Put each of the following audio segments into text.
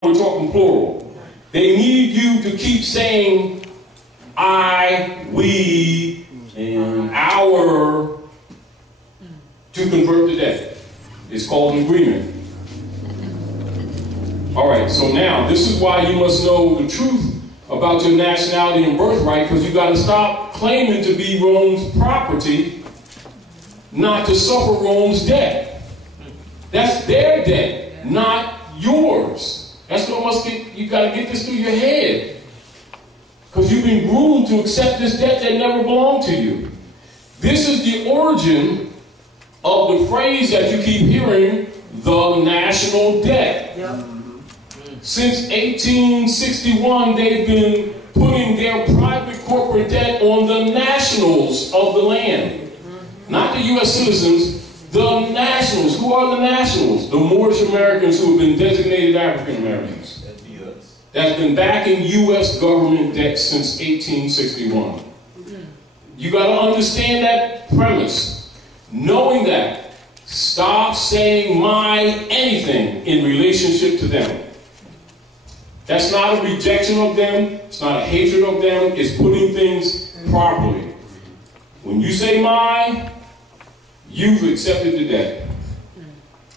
we're talking plural. They need you to keep saying I, we, and our to convert the debt. It's called an agreement. All right, so now this is why you must know the truth about your nationality and birthright, because you got to stop claiming to be Rome's property, not to suffer Rome's debt. That's their debt, not yours. That's what must get, you got to get this through your head. Because you've been groomed to accept this debt that never belonged to you. This is the origin of the phrase that you keep hearing, the national debt. Yep. Since 1861, they've been putting their private corporate debt on the nationals of the land. Not the U.S. citizens, the nationals. Who are the nationals? The Moorish Americans who have been designated African Americans. That's been backing U.S. government debt since 1861. You got to understand that premise. Knowing that, stop saying my anything in relationship to them. That's not a rejection of them. It's not a hatred of them. It's putting things properly. When you say my, you've accepted the debt.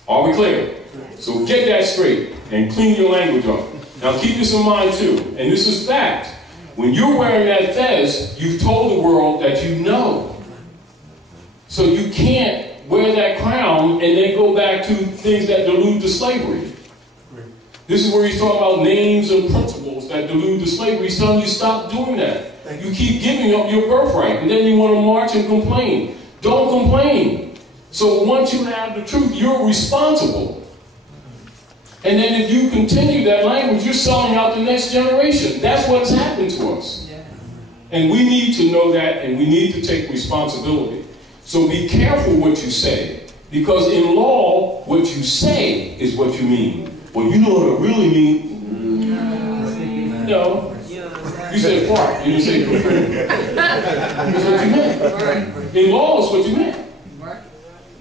Are we clear? So get that straight and clean your language up. Now keep this in mind too, and this is fact. When you're wearing that fez, you've told the world that you know. So you can't wear that crown and then go back to things that delude to slavery. This is where he's talking about names and principles that delude to slavery. He's telling you stop doing that. You keep giving up your birthright, and then you want to march and complain. Don't complain. So once you have the truth, you're responsible. And then if you continue that language, you're selling out the next generation. That's what's happened to us. And we need to know that, and we need to take responsibility. So be careful what you say, because in law, what you say is what you mean. Well, you know what I really mean? No. You said part. You didn't say prefer. That's what you meant. In law, it's what you meant.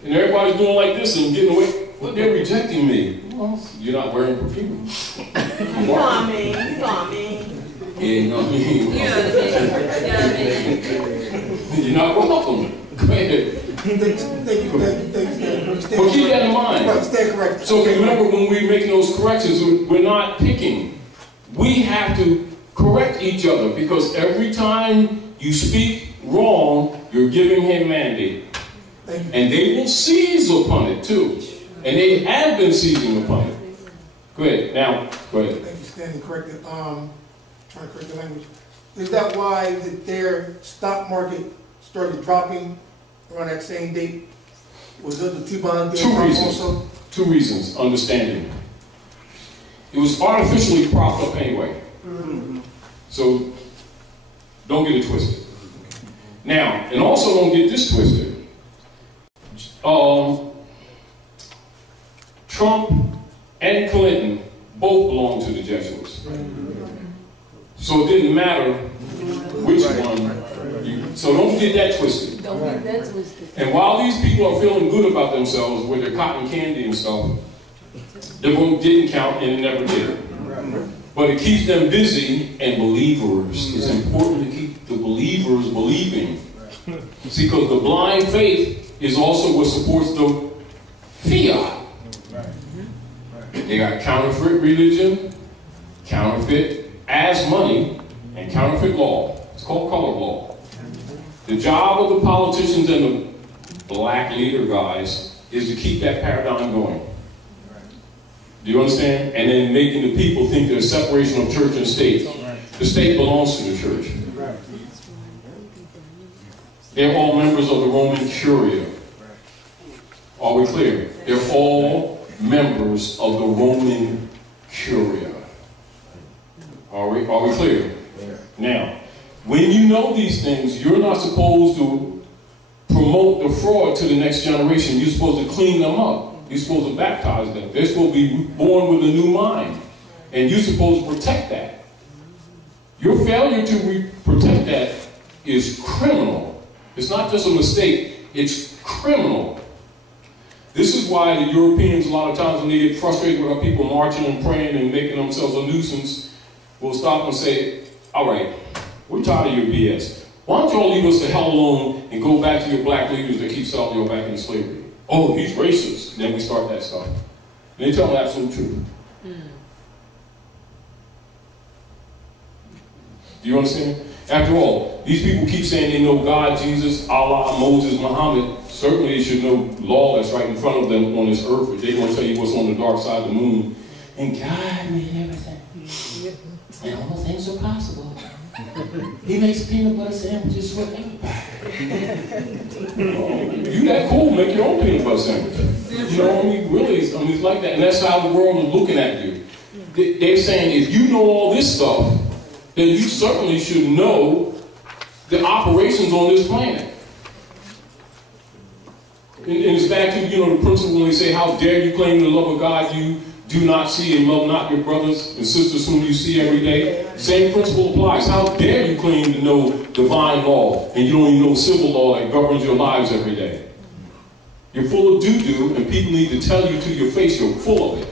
And everybody's doing like this and getting away. Well, they're rejecting me. Well, you're not wearing perfume. You know what I mean? You know what I mean? Yeah, you know what I mean? Yeah. You're not welcome. Go ahead. But keep that in mind. So remember, when we're making those corrections, we're not picking. We have to correct each other, because every time you speak wrong, you're giving him mandate. And they will seize upon it too. And they have been seizing upon it. Go ahead. Now, go ahead. Thank you, standing corrected. Trying to correct the language. Is that why their stock market started dropping around that same date? Was it the T-bond deal? Two reasons. Also? Two reasons. Understanding. It was artificially propped up anyway. So don't get it twisted. Now, and also don't get this twisted. Trump and Clinton both belonged to the Jesuits. So it didn't matter which one. So don't get that twisted. Don't get that twisted. And while these people are feeling good about themselves with their cotton candy and stuff, the vote didn't count and it never did. But it keeps them busy and believers. It's important to keep the believers believing. See, because the blind faith is also what supports the fiat. They got counterfeit religion, counterfeit as money, and counterfeit law. It's called color law. The job of the politicians and the black leader guys is to keep that paradigm going. Do you understand? And then making the people think there's separation of church and state. The state belongs to the church. They're all members of the Roman Curia. Are we clear? They're all members of the Roman Curia. Are we clear? Now, when you know these things, you're not supposed to promote the fraud to the next generation. You're supposed to clean them up. You're supposed to baptize them. They're supposed to be born with a new mind. And you're supposed to protect that. Your failure to protect that is criminal. It's not just a mistake, it's criminal. This is why the Europeans, a lot of times when they get frustrated with our people marching and praying and making themselves nuisance will stop and say, all right, we're tired of your BS. Why don't y'all leave us the hell alone and go back to your black leaders that keep selling you back into slavery? Oh, he's racist. Then we start that stuff. And they tell the absolute truth. Do you understand? After all, these people keep saying they know God, Jesus, Allah, Moses, Muhammad. Certainly they should know law that's right in front of them on this earth, but they're going to tell you what's on the dark side of the moon. And God made everything. And all things are possible. He makes peanut butter sandwiches for everybody. You that cool, make your own peanut butter sandwich. You know what I mean? Really, it's like that. And that's how the world is looking at you. They're saying, if you know all this stuff, then you certainly should know the operations on this planet. And it's back to, the principle when they say, how dare you claim the love of God you do not see and love not your brothers and sisters whom you see every day. Same principle applies. How dare you claim to know divine law and you don't even know civil law that governs your lives every day. You're full of doo-doo and people need to tell you to your face you're full of it.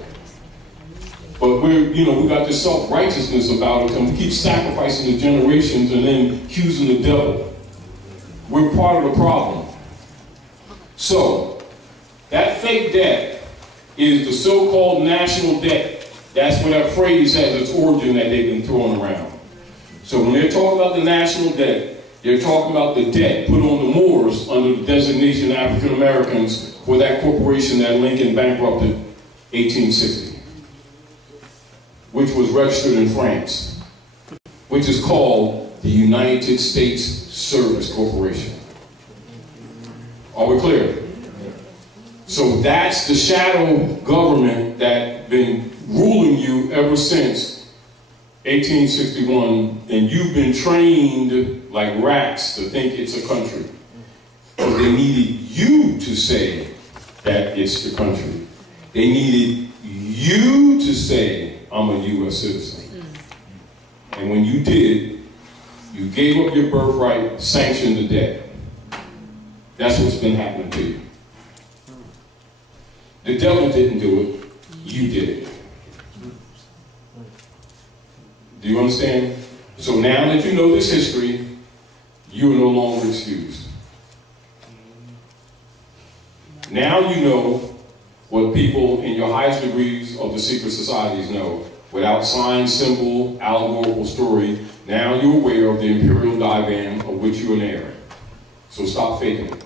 But we got this self-righteousness about it, and we keep sacrificing the generations and then accusing the devil. We're part of the problem. So, that fake debt is the so-called national debt. That's where that phrase has its origin that they've been throwing around. So when they're talking about the national debt, they're talking about the debt put on the Moors under the designation African Americans for that corporation that Lincoln bankrupted 1860. Which was registered in France, which is called the United States Service Corporation. Are we clear? So that's the shadow government that's been ruling you ever since 1861, and you've been trained like rats to think it's a country. But they needed you to say that it's the country. They needed you to say, I'm a U.S. citizen. And when you did, you gave up your birthright, sanctioned the debt. That's what's been happening to you. The devil didn't do it, you did it. Do you understand? So now that you know this history, you are no longer excused. Now you know what people in your highest degrees of the secret societies know. Without sign, symbol, allegorical story, now you're aware of the imperial divan of which you're an heir. So stop faking it.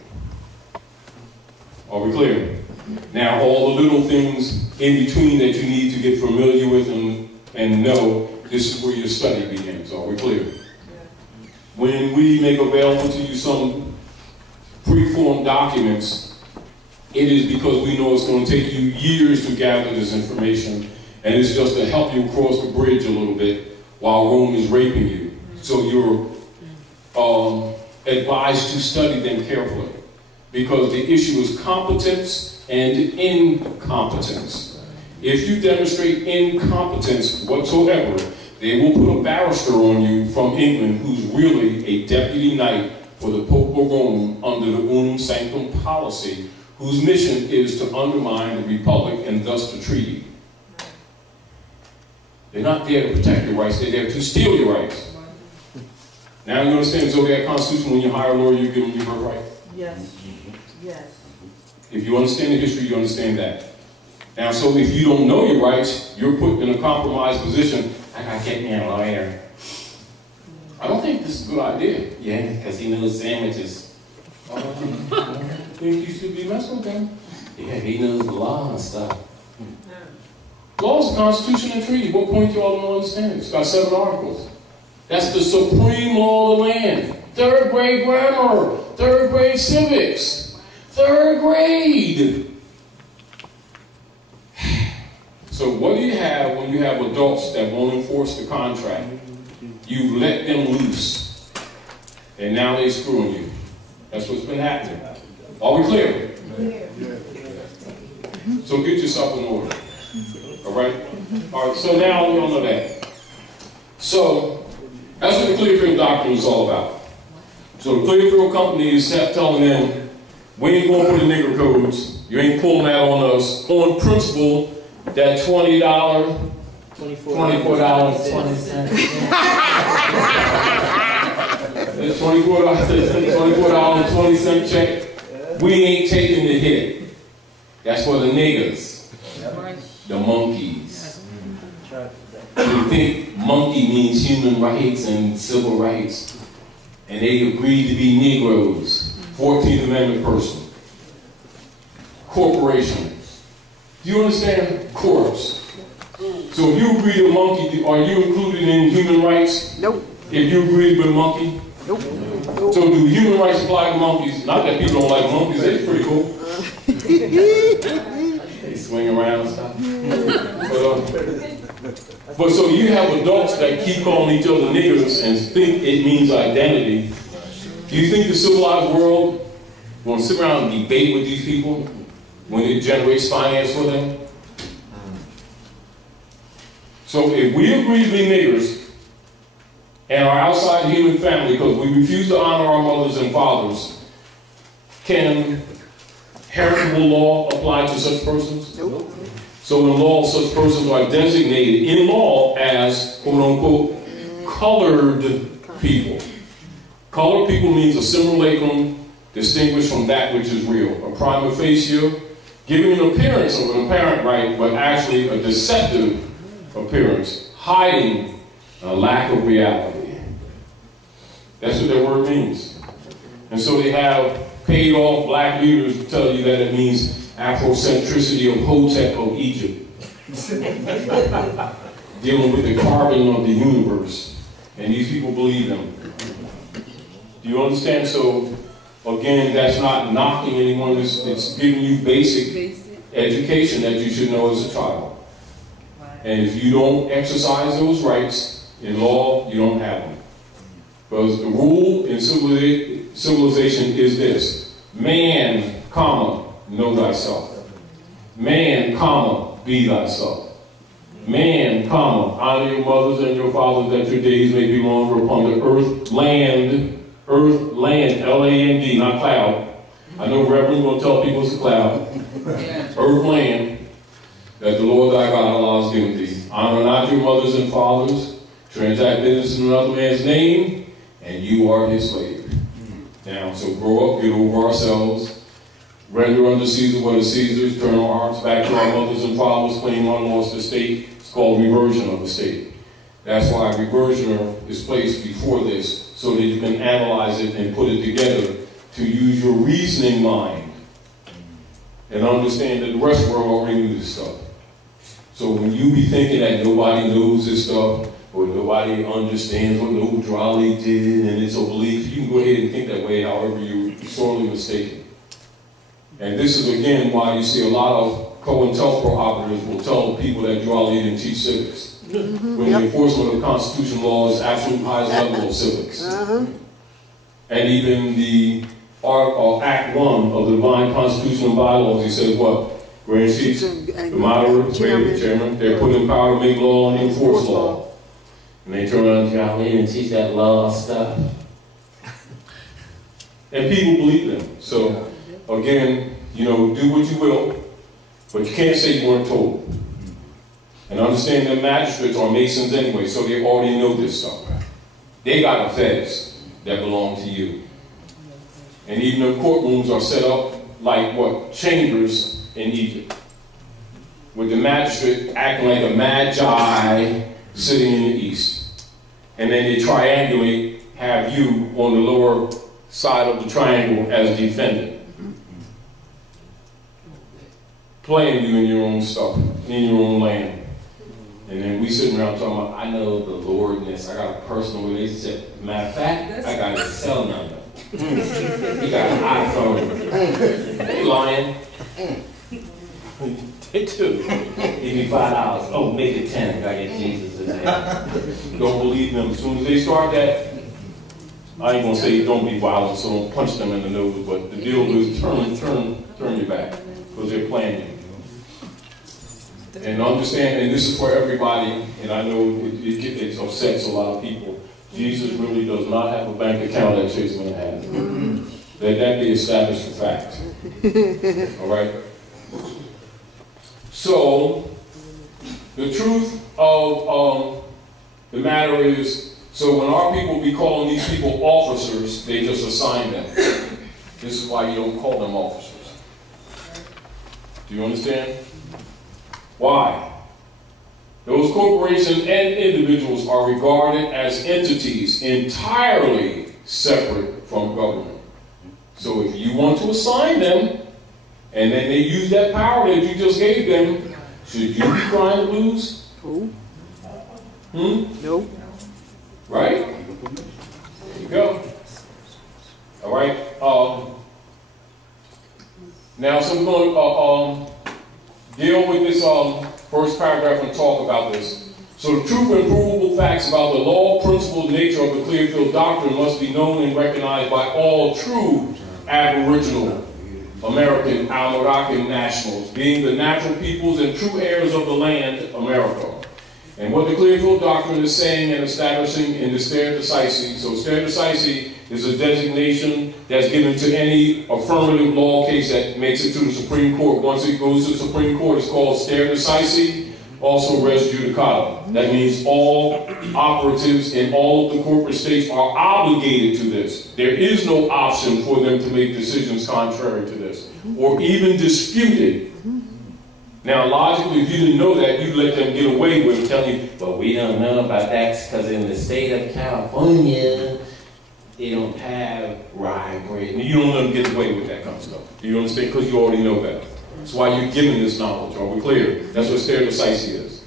Are we clear? Now all the little things in between that you need to get familiar with and know, this is where your study begins. Are we clear? When we make available to you some preformed documents, it is because we know it's going to take you years to gather this information, and it's just to help you cross the bridge a little bit while Rome is raping you. So you're advised to study them carefully, because the issue is competence and incompetence. If you demonstrate incompetence whatsoever, they will put a barrister on you from England who's really a deputy knight for the Pope of Rome under the Unum Sanctum policy, whose mission is to undermine the Republic and thus the treaty. They're not there to protect your rights, they're there to steal your rights. Now you understand the Zodiac Constitution, when you hire a lawyer, you give them your birthright? Yes. Yes. If you understand the history, you understand that. Now, so if you don't know your rights, you're put in a compromised position. I gotta get me a lawyer. I don't think this is a good idea. Yeah, because he knows sandwiches. I think you should be messing with him. Yeah, he knows the law and stuff. Law is the Constitution and treaty. What point do you all don't understand? It's got 7 articles. That's the supreme law of the land. 3rd grade grammar, 3rd grade civics, 3rd grade. So what do you have when you have adults that won't enforce the contract? You let them loose, and now they're screwing you. That's what's been happening. Are we clear? So get yourself in order. All right? All right, so now we all know that. So that's what the Clearfield Doctrine is all about. So the Clearfield Company is telling them, we ain't going for the nigger codes. You ain't pulling that on us. On principle, that $20 $24.20. That $24.20 check, we ain't taking the hit. That's for the niggers, the monkeys. You think monkey means human rights and civil rights, and they agreed to be Negroes, 14th Amendment person. Corporation. Do you understand? Corpse. So if you agree to monkey, are you included in human rights? Nope. If you agree with monkey? Nope. So do human rights apply to monkeys? Not that people don't like monkeys, they're pretty cool. They swing around and stuff. But so you have adults that keep calling each other niggers and think it means identity. Do you think the civilized world will sit around and debate with these people when it generates finance for them? So if we agree to be niggers and are outside the human family because we refuse to honor our mothers and fathers, can heritable law apply to such persons? Nope. So in law, such persons are designated in law as, quote unquote, colored people. Colored people means a simulacrum distinguished from that which is real. A prima facie, giving an appearance of an apparent right, but actually a deceptive appearance, hiding a lack of reality. That's what that word means. And so they have paid off black leaders to tell you that it means Afrocentricity of Hotep of Egypt. Dealing with the carbon of the universe. And these people believe them. Do you understand? So, again, that's not knocking anyone. It's giving you basic education that you should know as a child. And if you don't exercise those rights in law, you don't have them. Because the rule in civilization is this: man, comma, know thyself. Man, comma, be thyself. Man, comma, honor your mothers and your fathers that your days may be longer upon the earth, land, L-A-N-D, not cloud. I know Reverend's going to tell people it's a cloud. Earth, land, that the Lord thy God Allah has given thee. Honor not your mothers and fathers, transact business in another man's name, and you are his slave. Now, so grow up, get over ourselves, render unto Caesar what is Caesar's, turn our hearts back to our mothers and fathers, claim unlost estate. It's called reversion of estate. That's why reversioner is placed before this, so that you can analyze it and put it together to use your reasoning mind and understand that the rest of the world already knew this stuff. So when you be thinking that nobody knows this stuff, or nobody understands what no Drolly did, and it's a belief, you can go ahead and think that way, however you're sorely mistaken. And this is, again, why you see a lot of COINTELPRO operatives will tell people that Drolly didn't teach civics. When the enforcement of Constitution law is absolute highest level of civics. And even the Act 1 of the Divine Constitution and Bylaws, he says what? Grand Chiefs, the moderator, chairman, they're put in power to make law and enforce law. And they turn around and say, I don't even teach that law stuff. And people believe them. So, again, you know, do what you will, but you can't say you weren't told. And understand that magistrates are Masons anyway, so they already know this stuff. They got the feds that belong to you. And even the courtrooms are set up like what? Chambers in Egypt. With the magistrate acting like a magi sitting in the east. And then they triangulate, have you on the lower side of the triangle as defendant. Playing you in your own stuff, in your own land. And then we sitting around talking about, I know the Lordness, I got a personal relationship. Matter of fact, I got his cell number. He got an iPhone. They lying. They do. Give me $5. Oh, make it 10. I gotta get Jesus in there. Don't believe them. As soon as they start that, I ain't gonna say don't be violent, so don't punch them in the nose, but the deal is turn your back, because they're playing you. And understand, and this is for everybody, and I know it upsets a lot of people. Jesus really does not have a bank account that Chase Manhattan. Let that be established for fact. All right? So, The truth of the matter is, so when our people be calling these people officers, they just assign them. This is why you don't call them officers. Do you understand? Why? Those corporations and individuals are regarded as entities entirely separate from government. So if you want to assign them, and then they use that power that you just gave them, should you be trying to lose? No. Right? There you go. All right. Now, so we're going to deal with this first paragraph and talk about this. So the truth and provable facts about the law, principle, and nature of the Clearfield Doctrine must be known and recognized by all true Aboriginal American Almoroccan nationals, being the natural peoples and true heirs of the land, America. And what the Clearfield Doctrine is saying and establishing in the stare decisis. So stare decisis is a designation that's given to any affirmative law case that makes it to the Supreme Court. Once it goes to the Supreme Court, it's called stare decisis, also res judicata. That means all operatives in all of the corporate states are obligated to this. There is no option for them to make decisions contrary to this, or even dispute it. Now, logically, if you didn't know that, you'd let them get away with telling you, but we don't know about that because in the state of California, they don't have rye bread. You don't let them get away with that kind of stuff. You understand? Because you already know better. That's why you're given this knowledge. Are we clear? That's what stare decisis is.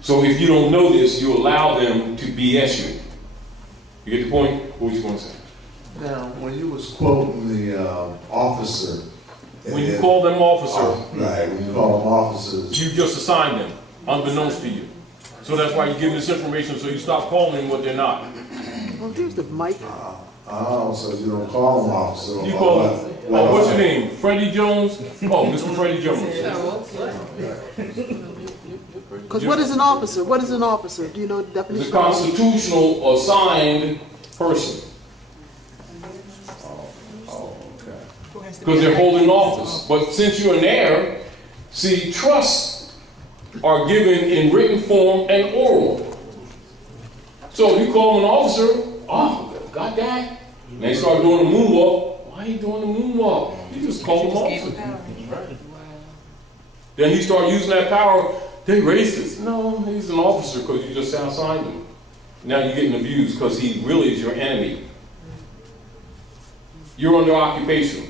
So if you don't know this, you allow them to BS you. You get the point? What was you going to say? Now, when you was quoting the officer, when you call them officers, right? When you call them officers, you just assign them, unbeknownst to you. So that's why you're giving this information, so you stop calling them what they're not. Well, there's the mic. so you don't call them officers. You call them. What's your name? Freddie Jones? Oh, Mr. Freddie Jones. Because what is an officer? What is an officer? Do you know the definition? It's a constitutional assigned person. Because they're holding office. But since you're an heir, see, trusts are given in written form and oral. So if you call them an officer, oh, got that? And they start doing the moonwalk. Why are you doing the moonwalk? You just call them officer. Then you start using that power. They're racist. No, he's an officer because you just assigned him. Now you're getting abused because he really is your enemy. You're under occupation.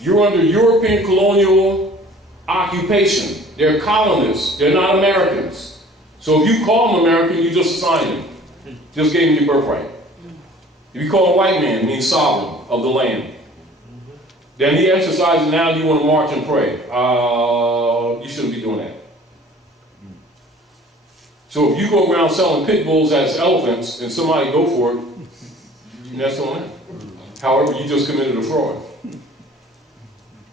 You're under European colonial occupation. They're colonists. They're not Americans. So if you call them American, you just assigned them. Just gave them your birthright. If you call a white man, it means sovereign of the land. Then he exercises, now you want to march and pray. You shouldn't be doing that. So if you go around selling pit bulls as elephants and somebody go for it, that's on it. However, you just committed a fraud.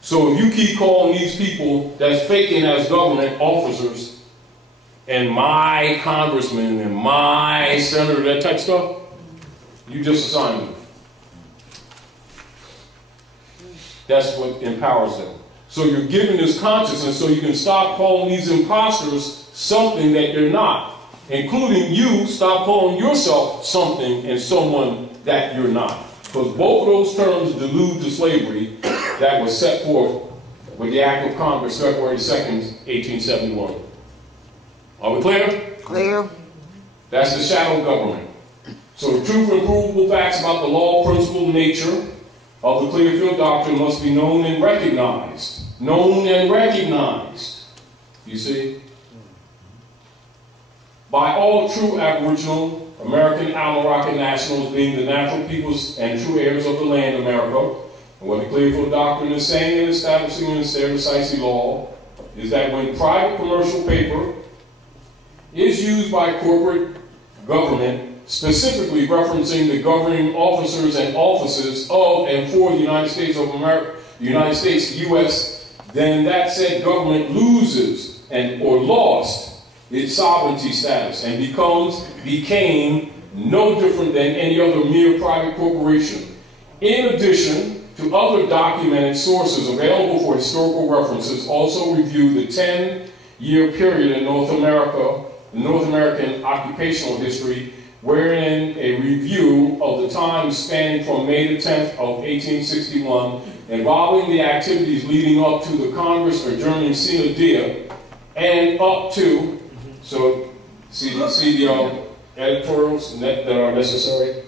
So if you keep calling these people that's faking as government officers and my congressman and my senator, that type of stuff, you just assign them. That's what empowers them. So you're giving this consciousness so you can stop calling these imposters something that they're not. Including you, stop calling yourself something and someone that you're not. Because both of those terms delude to slavery that was set forth with the Act of Congress, February 2nd, 1871. Are we clear? Clear. That's the shadow government. So the truth and provable facts about the law, principle, and nature of the Clearfield Doctrine must be known and recognized. Known and recognized. You see? By all true Aboriginal American Almoroccan nationals, being the natural peoples and true heirs of the land, America. And what the Clearfield Doctrine is saying and establishing in its stare decisis law is that when private commercial paper is used by corporate government, specifically referencing the governing officers and offices of and for the United States of America, the United States, the U.S., then that said government loses or lost its sovereignty status and became no different than any other mere private corporation. In addition to other documented sources available for historical references, also review the 10-year period in North America North American occupational history, wherein a review of the time spanning from May the 10th of 1861, involving the activities leading up to the Congress adjourning sine die, and up to, so see the editorials that are necessary,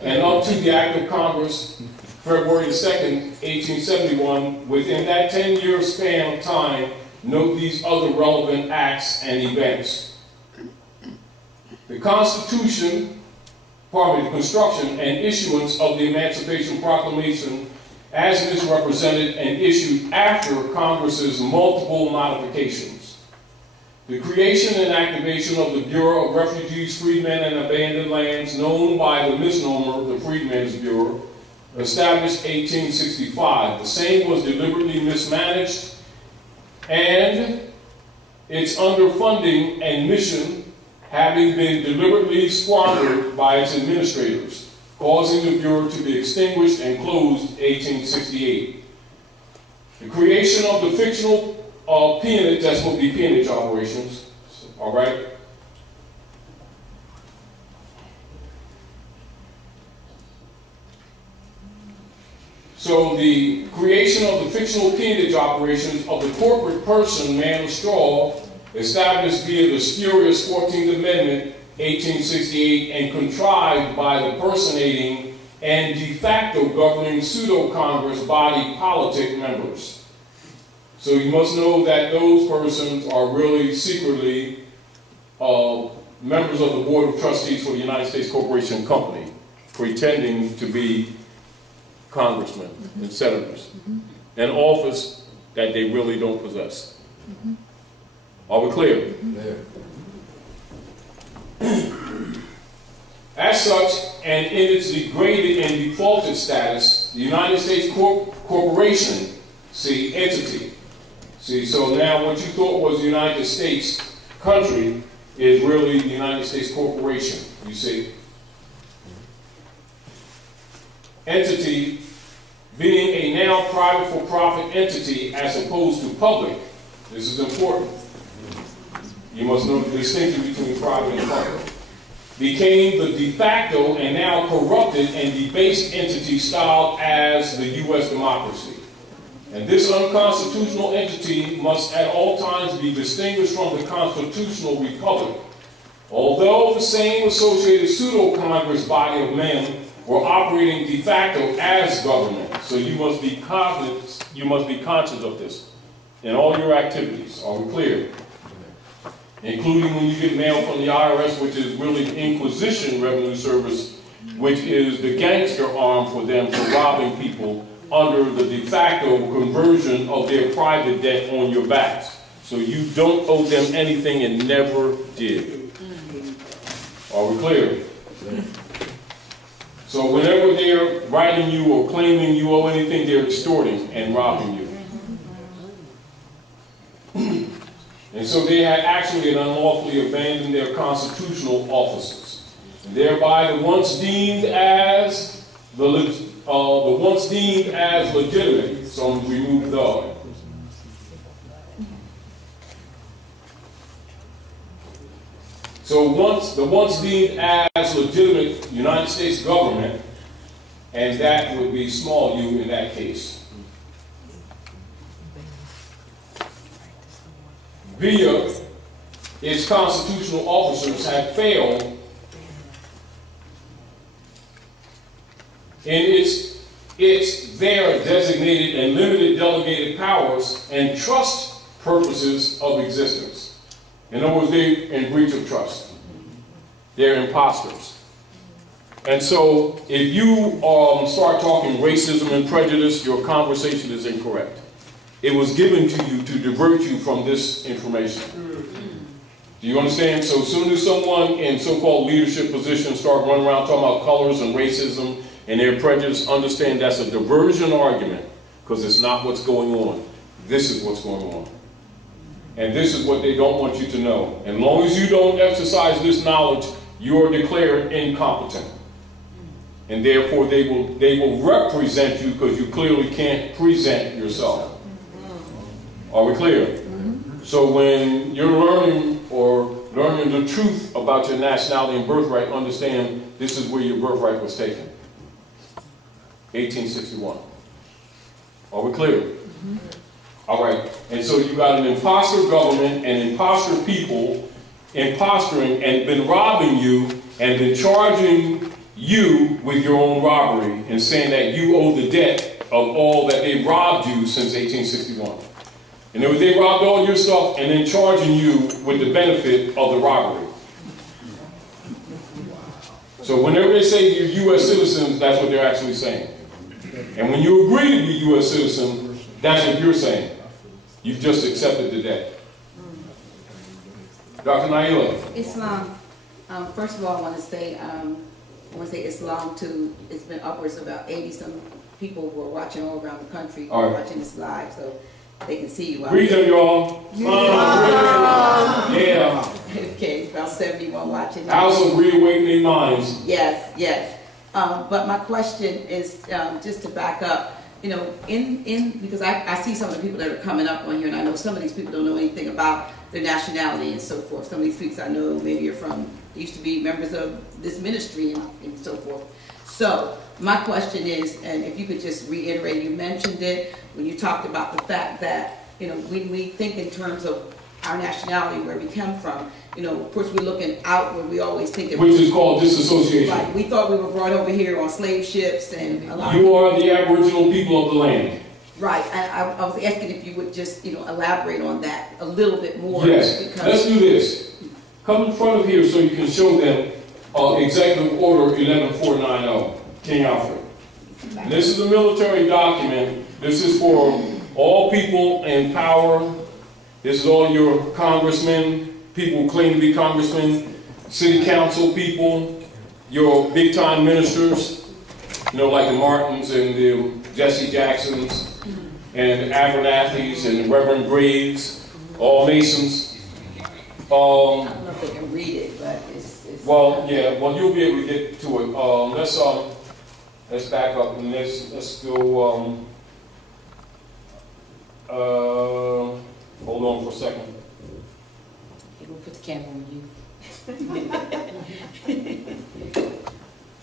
and up to the act of Congress, February 2nd, 1871. Within that 10-year span of time, note these other relevant acts and events. The Constitution, the construction and issuance of the Emancipation Proclamation as it is represented and issued after Congress's multiple modifications. The creation and activation of the Bureau of Refugees, Freedmen, and Abandoned Lands, known by the misnomer the Freedmen's Bureau, established 1865. The same was deliberately mismanaged, and its underfunding and mission having been deliberately squandered by its administrators, causing the Bureau to be extinguished and closed 1868. The creation of the fictional peonage, that's what the peonage operations, all right? So the creation of the fictional peonage operations of the corporate person, man of straw, established via the spurious 14th Amendment, 1868, and contrived by the personating and de facto governing pseudo-Congress body politic members. So you must know that those persons are really secretly members of the Board of Trustees for the United States Corporation Company, pretending to be congressmen and senators, an office that they really don't possess. Are we clear? As such, and in its degraded and defaulted status, the United States Corporation, see, entity. See, so now what you thought was the United States country is really the United States Corporation, you see. Entity being a now private for-profit entity as opposed to public. This is important. You must know the distinction between private and public. Became the de facto and now corrupted and debased entity styled as the U.S. democracy. And this unconstitutional entity must at all times be distinguished from the constitutional republic. Although the same associated pseudo-Congress body of men were operating de facto as government. So you must be conscious of this in all your activities. Are we clear? Including when you get mail from the IRS, which is really the Inquisition Revenue Service, which is the gangster arm for them for robbing people under the de facto conversion of their private debt on your backs. So you don't owe them anything and never did. Are we clear? So whenever they're writing you or claiming you owe anything, they're extorting and robbing you. And so they had actually and unlawfully abandoned their constitutional offices, and thereby the once deemed as legitimate. So remove the. So the once deemed as legitimate United States government, and that would be small u in that case. Via its constitutional officers had failed in their designated and limited delegated powers and trust purposes of existence. In other words, they're in breach of trust. They're imposters. And so if you start talking racism and prejudice, your conversation is incorrect. It was given to you to divert you from this information. Do you understand? So as soon as someone in so-called leadership positions start running around talking about colors and racism and their prejudice, understand that's a diversion argument, because it's not what's going on. This is what's going on. And this is what they don't want you to know. And as long as you don't exercise this knowledge, you are declared incompetent. And therefore they will represent you because you clearly can't present yourself. Are we clear? So when you're learning or learning the truth about your nationality and birthright, understand this is where your birthright was taken. 1861. Are we clear? Mm-hmm. All right. And so you got an imposter government and imposter people imposturing and been robbing you and been charging you with your own robbery and saying that you owe the debt of all that they robbed you since 1861. And then they robbed all your stuff and then charging you with the benefit of the robbery. So whenever they say you're U.S. citizens, that's what they're actually saying. And when you agree to be U.S. citizen, that's what you're saying. You've just accepted the debt. Dr. Naila. Islam. First of all, I want to say Islam too. It's been upwards of about 80-some people who are watching all around the country, All right. watching this live, so they can see you out Greet them, y'all. Yeah. Okay, about 71 watching. House of Reawakening Minds. Yes, yes. But my question is just to back up. You know, because I see some of the people that are coming up on here, and I know some of these people don't know anything about their nationality and so forth. Some of these people I know maybe are from, they used to be members of this ministry and so forth. So my question is, and if you could just reiterate, you mentioned it when you talked about the fact that, you know, when we think in terms of our nationality, where we come from, you know, of course we're looking outward, we always think that which is called disassociation. Right, we thought we were brought over here on slave ships and a lot You are the Aboriginal people of the land. Right, I was asking if you would just, you know, elaborate on that a little bit more. Yes, let's do this. Come in front of here so you can show them Executive Order 11490, King Alfred. And this is a military document. This is for all people in power. This is all your congressmen, people who claim to be congressmen, city council people, your big-time ministers, you know, like the Martins and the Jesse Jacksons, and Abernathy's and Reverend Graves, all Masons. I don't know if they can read it, but it's well, yeah, well, you'll be able to get to it. Let's back up and let's go. Hold on for a second. We'll put the camera on you.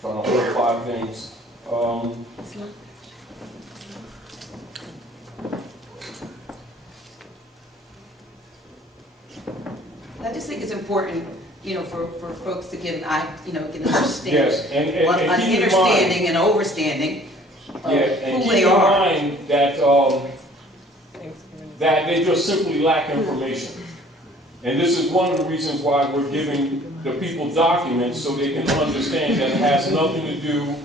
Trying to hold 5 things. I just think it's important, you know, for folks to get an understanding, Yes, and an understanding and overstanding of and who keep they in are. mind that that they just simply lack information. And this is one of the reasons why we're giving the people documents so they can understand that it has nothing to do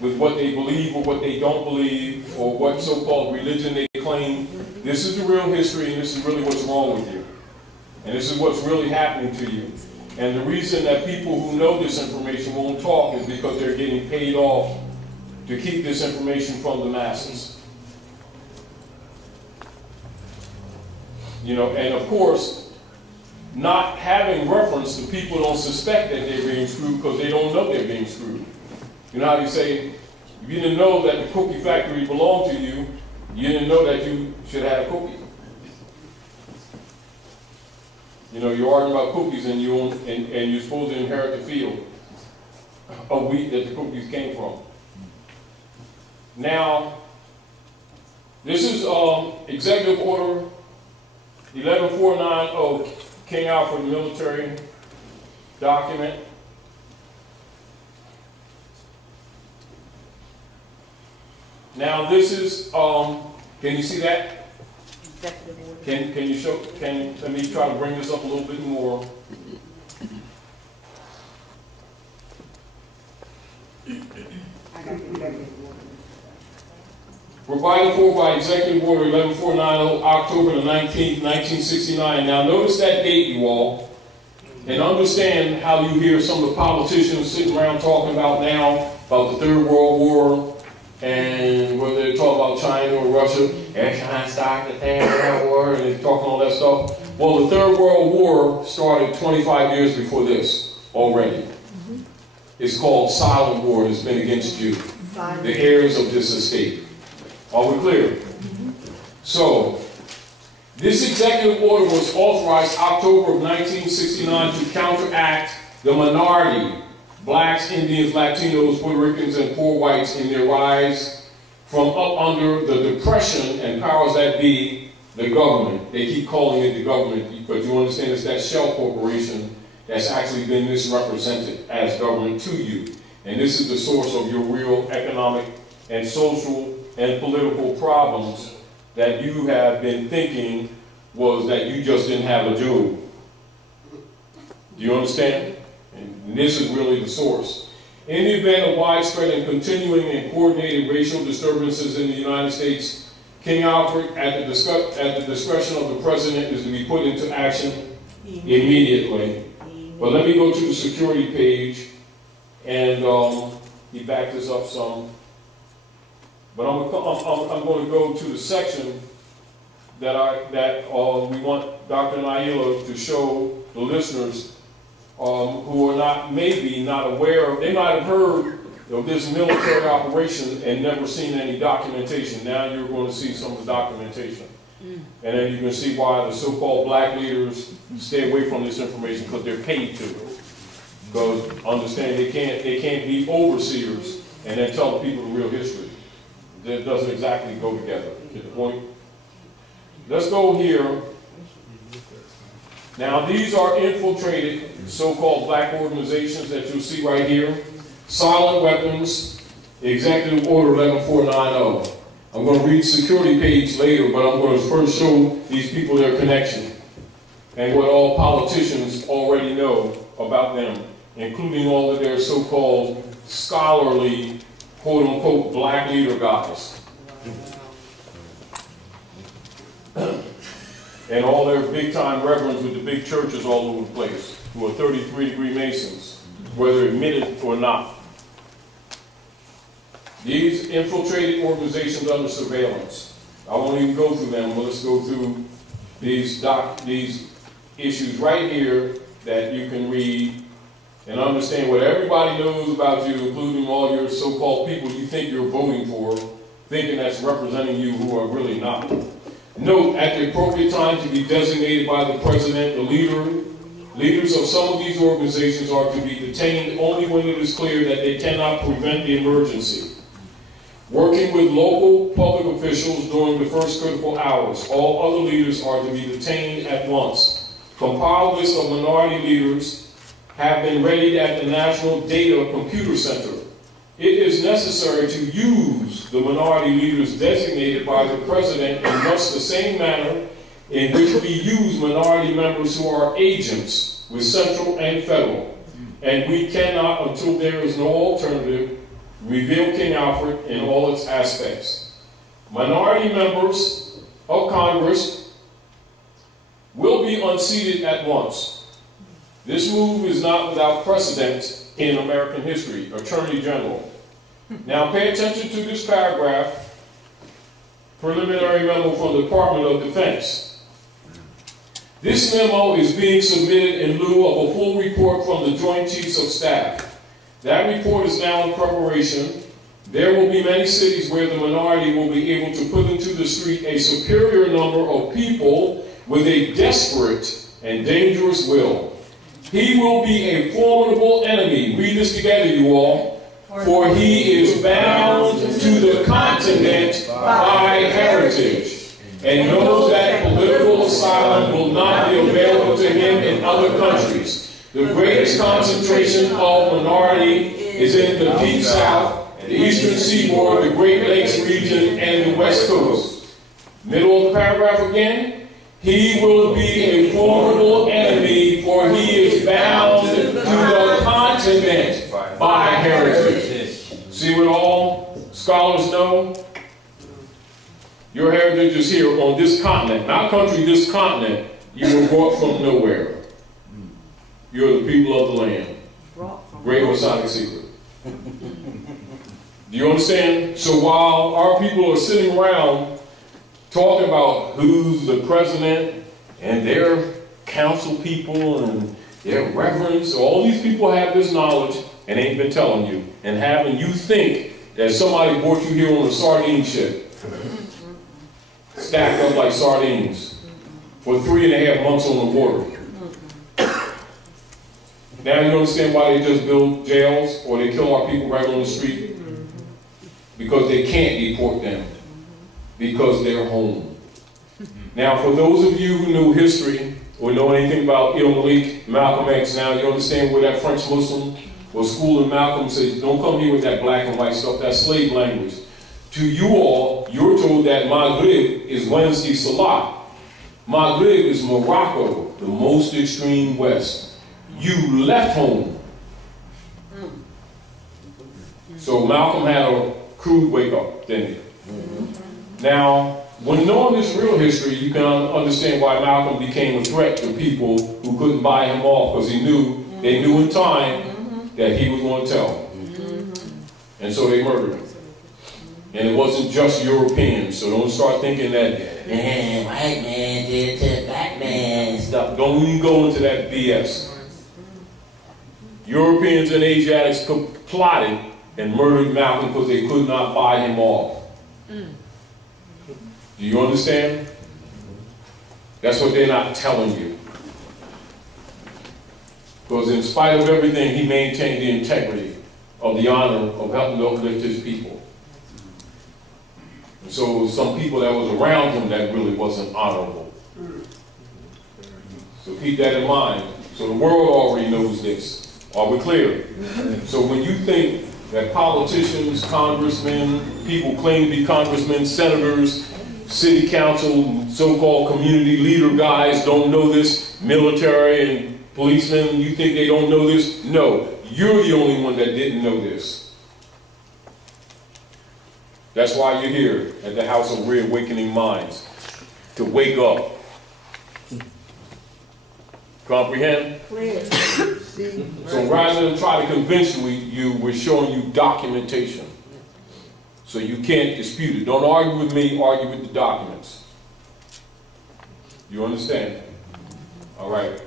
with what they believe or what they don't believe or what so-called religion they claim. This is the real history and this is really what's wrong with you. And this is what's really happening to you. And the reason that people who know this information won't talk is because they're getting paid off to keep this information from the masses. You know, and of course, not having reference to people don't suspect that they're being screwed because they don't know they're being screwed. You know how you say, if you didn't know that the cookie factory belonged to you, you didn't know that you should have a cookie. You know, you're arguing about cookies and you're supposed to inherit the field of wheat that the cookies came from. Now, this is Executive Order 11490, King Alfred military document. Now this is, can you see that? Can you show, let me try to bring this up a little bit more. Provided for by Executive Order 11490, October the 19th, 1969. Now notice that date, you all, and understand how you hear some of the politicians sitting around talking about now about the Third World War, and whether they talk about China or Russia, and China started the Third World War, and they're talking all that stuff. Well, the Third World War started 25 years before this already. It's called Silent War. It's been against you, the heirs of this estate. Are we clear? So, This executive order was authorized October of 1969 to counteract the minority, blacks, Indians, Latinos, Puerto Ricans, and poor whites in their rise from up under the depression and powers that be, the government. They keep calling it the government, but you understand it's that shell corporation that's actually been misrepresented as government to you. And this is the source of your real economic and social and political problems that you have been thinking was that you just didn't have a job. Do you understand? And this is really the source. In the event of widespread and continuing and coordinated racial disturbances in the United States, King Alfred, at the discretion of the President, is to be put into action immediately. But let me go to the security page, and he backed this up some. But I'm going to go to the section that we want Dr. Naila to show the listeners who are maybe not aware of. They might have heard of this military operation and never seen any documentation. Now you're going to see some of the documentation. And then you can see why the so-called black leaders stay away from this information, because they're paid to. Because understand, they can't be overseers and then tell the people the real history. That doesn't exactly go together. Get the point? Let's go here. Now these are infiltrated so-called black organizations that you'll see right here. Silent Weapons, Executive Order 11490. I'm going to read security page later, but I'm going to first show these people their connection and what all politicians already know about them, including all of their so-called scholarly, quote-unquote, black leader guys. And all their big-time reverends with the big churches all over the place, who are 33-degree Masons, whether admitted or not. These infiltrated organizations under surveillance. I won't even go through them, but let's go through these issues right here that you can read and understand what everybody knows about you, including all your so-called people you think you're voting for, thinking that's representing you who are really not. Note, at the appropriate time to be designated by the President, the leaders of some of these organizations are to be detained only when it is clear that they cannot prevent the emergency. Working with local public officials during the first critical hours, all other leaders are to be detained at once. Compiled lists of minority leaders have been readied at the National Data Computer Center. It is necessary to use the minority leaders designated by the President in much the same manner in which we use minority members who are agents with central and federal. And we cannot, until there is no alternative, reveal King Alfred in all its aspects. Minority members of Congress will be unseated at once. This move is not without precedent in American history. Attorney General. Now pay attention to this paragraph, preliminary memo from the Department of Defense. This memo is being submitted in lieu of a full report from the Joint Chiefs of Staff. That report is now in preparation. There will be many cities where the minority will be able to put into the street a superior number of people with a desperate and dangerous will. He will be a formidable enemy. Read this together, you all. For he is bound to the continent by heritage, and knows that political asylum will not be available to him in other countries. The greatest concentration of minority is in the Deep South, the Eastern Seaboard, the Great Lakes region, and the West Coast. Middle of the paragraph again. He will be a formidable enemy, for he is bound to the continent by heritage. See what all scholars know? Your heritage is here on this continent. Not country, this continent. You were brought from nowhere. You're the people of the land. Great Masonic secret. Do you understand? So while our people are sitting around talking about who's the president and their council people and their reverends, all these people have this knowledge and ain't been telling you, and having you think that somebody brought you here on a sardine ship, stacked up like sardines. for 3.5 months on the water. Now you understand why they just build jails or they kill our people right on the street? Because they can't deport them. Because they're home. Now for those of you who know history or know anything about Malik, Malcolm X, now you understand where that French Muslim was schooling Malcolm says, don't come here with that black and white stuff, that's slave language. To you all, you're told that Maghrib is Wednesday Salah. Maghrib is Morocco, the most extreme west. You left home. So Malcolm had a crude wake up, didn't he? Now, when knowing this real history, you can understand why Malcolm became a threat to people who couldn't buy him off, because they knew in time that he was going to tell. And so they murdered him. And it wasn't just Europeans, so don't start thinking that, man, white man did to black man and stuff. Don't even go into that BS. Europeans and Asiatics plotted and murdered Malcolm because they could not buy him off. Do you understand? That's what they're not telling you. Because in spite of everything, he maintained the integrity of the honor of helping to uplift his people. And so some people that was around him that really wasn't honorable. So keep that in mind. So the world already knows this. Are we clear? So when you think that politicians, congressmen, people claim to be congressmen, senators, city council, so-called community leader guys don't know this, military and policemen, you think they don't know this? No, you're the only one that didn't know this. That's why you're here at the House of Reawakening Minds, to wake up. Comprehend? Clear. So rather than try to convince you, we're showing you documentation. So you can't dispute it. Don't argue with me, argue with the documents. You understand? All right.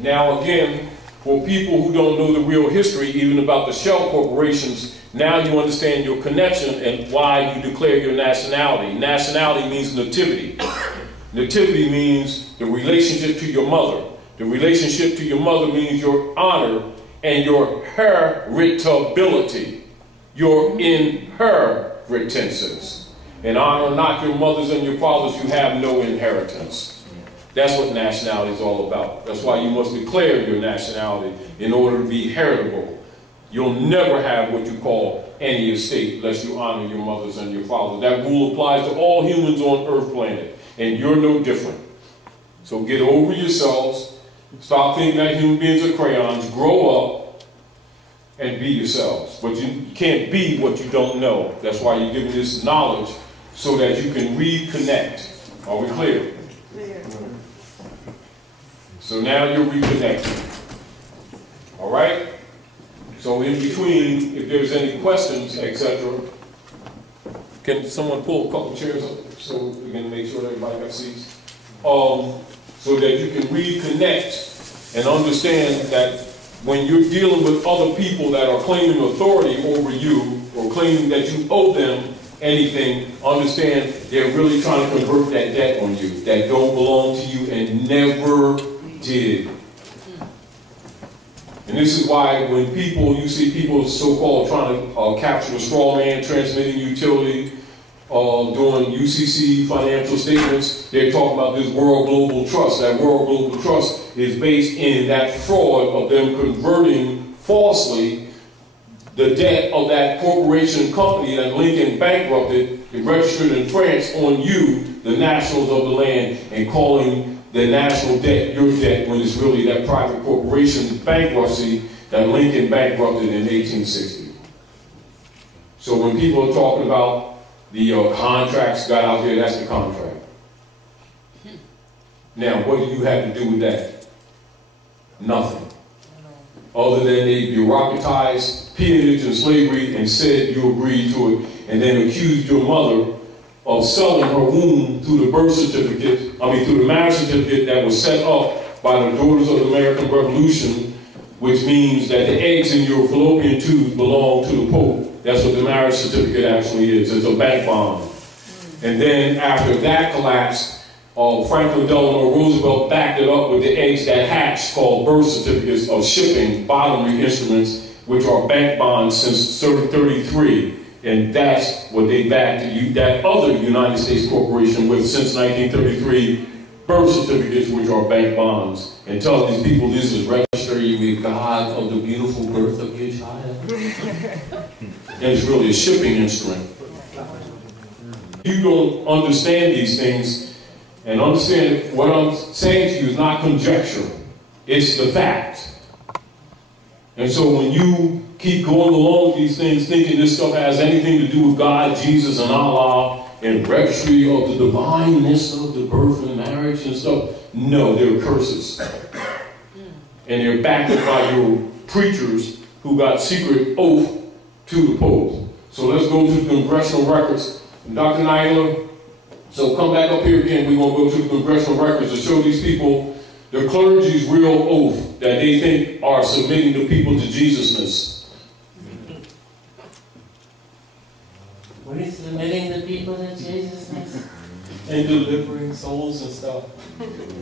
Now again, for people who don't know the real history, even about the shell corporations, now you understand your connection and why you declare your nationality. Nationality means nativity. Nativity means the relationship to your mother. The relationship to your mother means your honor and your heritability. Your inheritances. And honor not your mothers and your fathers, you have no inheritance. That's what nationality is all about. That's why you must declare your nationality in order to be heritable. You'll never have what you call any estate unless you honor your mothers and your fathers. That rule applies to all humans on Earth planet, and you're no different. So get over yourselves. Stop thinking that human beings are crayons. Grow up and be yourselves. But you can't be what you don't know. That's why you're given this knowledge so that you can reconnect. Are we clear? Clear. So now you're reconnecting. All right? So in between, if there's any questions, etc., can someone pull a couple chairs up so we can make sure that everybody got seats? So that you can reconnect and understand that when you're dealing with other people that are claiming authority over you or claiming that you owe them anything, understand they're really trying to convert that debt on you that don't belong to you and never did. And this is why when you see people so-called trying to capture a straw man, transmitting utility, doing UCC financial statements, they're talking about this World Global Trust. That World Global Trust is based in that fraud of them converting falsely the debt of that corporation company that Lincoln bankrupted, registered in France on you, the nationals of the land, and calling the national debt your debt when it's really that private corporation bankruptcy that Lincoln bankrupted in 1860. So when people are talking about the contracts got out there, that's the contract. Now, what do you have to do with that? Nothing. Other than they bureaucratized peonage and slavery and said you agreed to it, and then accused your mother of selling her womb through the birth certificate, through the marriage certificate that was set up by the Daughters of the American Revolution, which means that the eggs in your fallopian tubes belong to the Pope. That's what the marriage certificate actually is. It's a bank bond. And then after that collapsed, Franklin Delano Roosevelt backed it up with the eggs that hatched called birth certificates of shipping bottomry instruments, which are bank bonds since 1933. And that's what they backed that other United States corporation with since 1933, birth certificates, which are bank bonds. And tell these people this is register you with God of the beautiful birth of your child. And it's really a shipping instrument. You don't understand these things, and understand what I'm saying to you is not conjecture. It's the fact. And so when you keep going along with these things, thinking this stuff has anything to do with God, Jesus, and Allah, and registry of the divineness of the birth and marriage and stuff, no, they're curses. And they're backed up by your preachers who got secret oath to the Pope. So let's go to the congressional records. And Dr. Naila, so come back up here again. We're going to go to the congressional records to show these people the clergy's real oath that they think are submitting the people to Jesusness. We're submitting the people to Jesusness? And delivering souls and stuff.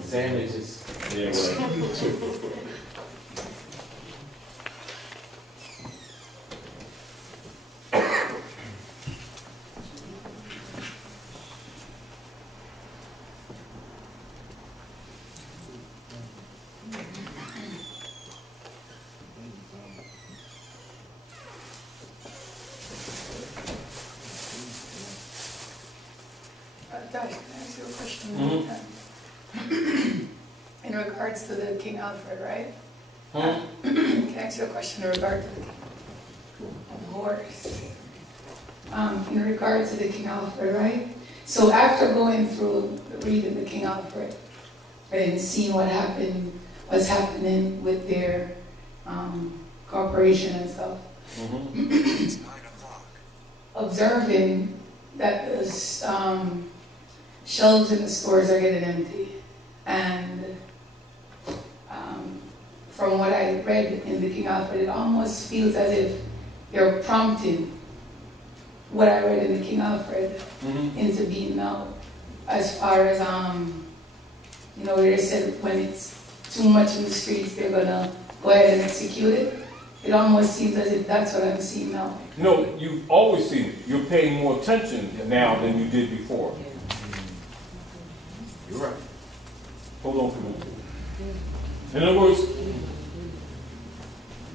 Sandwiches. Yeah, right. Can I ask you a question? In regards to the King Alfred, right? Can I ask you a question in regard to the of course. In regards to the King Alfred, right? So after going through reading the King Alfred and seeing what's happening with their corporation and stuff, observing that the shelves in the stores are getting empty, and from what I read in the King Alfred, it almost feels as if they're prompting what I read in the King Alfred into being now, as far as they said when it's too much in the streets, they're gonna go ahead and execute it. It almost seems as if that's what I'm seeing now. No, you've always seen it. You're paying more attention now than you did before. You're right. Hold on for a minute. In other words,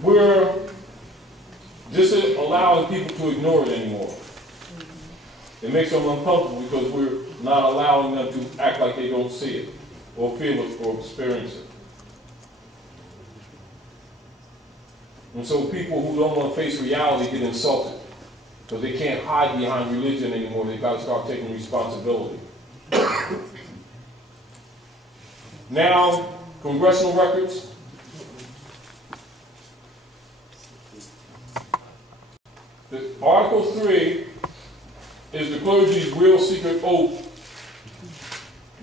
we're just allowing people to ignore it anymore. It makes them uncomfortable because we're not allowing them to act like they don't see it or feel it or experience it. And so people who don't want to face reality get insulted because they can't hide behind religion anymore. They've got to start taking responsibility. Now, congressional records. Article 3 is the clergy's real secret oath.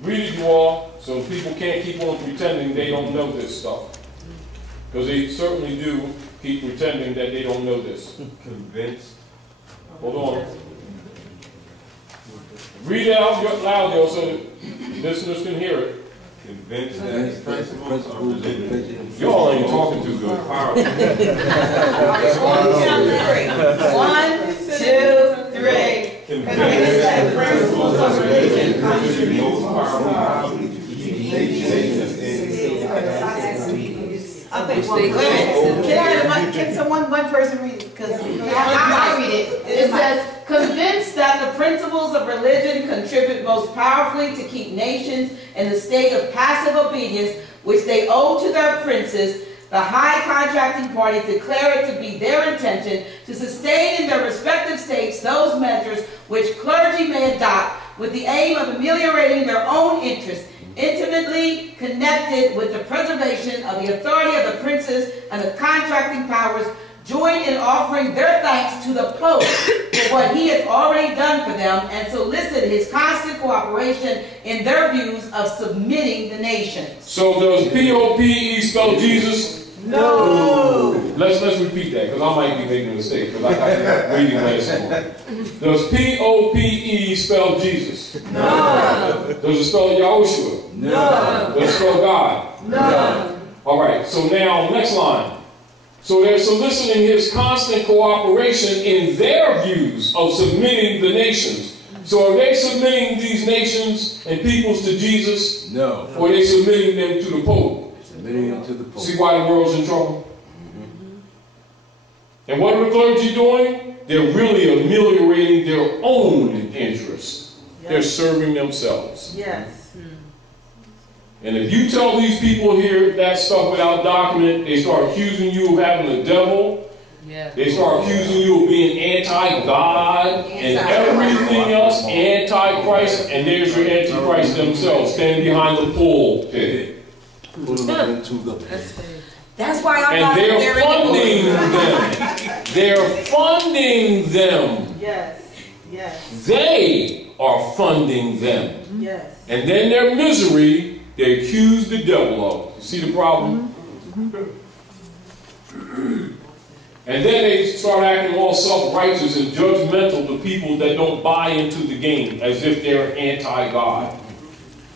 Read it, you all, so people can't keep on pretending they don't know this stuff. Because they certainly do keep pretending that they don't know this. Convinced. Hold on. Read it out loud, yo, so that listeners can hear it. Convinced that the principles of religion. Y'all ain't talking too good. 1, 2, 3. Convinced that the principles of religion contribute most powerful to keep nations in. Can one person read it? Because I read it. It says, convinced that the principles of religion contribute most powerfully to keep nations in the state of passive obedience, which they owe to their princes, the high contracting parties declare it to be their intention to sustain in their respective states those measures which clergy may adopt with the aim of ameliorating their own interests, intimately connected with the preservation of the authority of the princes and the contracting powers, join in offering their thanks to the Pope for what he has already done for them, and solicit his constant cooperation in their views of submitting the nation. So does P-O-P-E spell Jesus? No. Let's repeat that, because I might be making a mistake, because I got reading last morning. Does P-O-P-E spell Jesus? No. Does it spell Yahushua? No. Does it spell God? No. All right, so now, next line. So they're soliciting his constant cooperation in their views of submitting the nations. So are they submitting these nations and peoples to Jesus? No. Or are they submitting them to the Pope? Submitting them to the Pope. See why the world's in trouble? And what are the clergy doing? They're really ameliorating their own interests. They're serving themselves. Yes. And if you tell these people here that stuff without document, they start accusing you of having a devil. Yeah. They start accusing you of being anti-God and everything else, anti-Christ, and there's your antichrist themselves standing behind the pulpit. Put them into the pit. That's why I'm And not they're there funding anymore. them. They're funding them. Yes. Yes. They are funding them. Yes. And then their misery, they accuse the devil of. You see the problem? And then they start acting all self-righteous and judgmental to people that don't buy into the game, as if they're anti-God.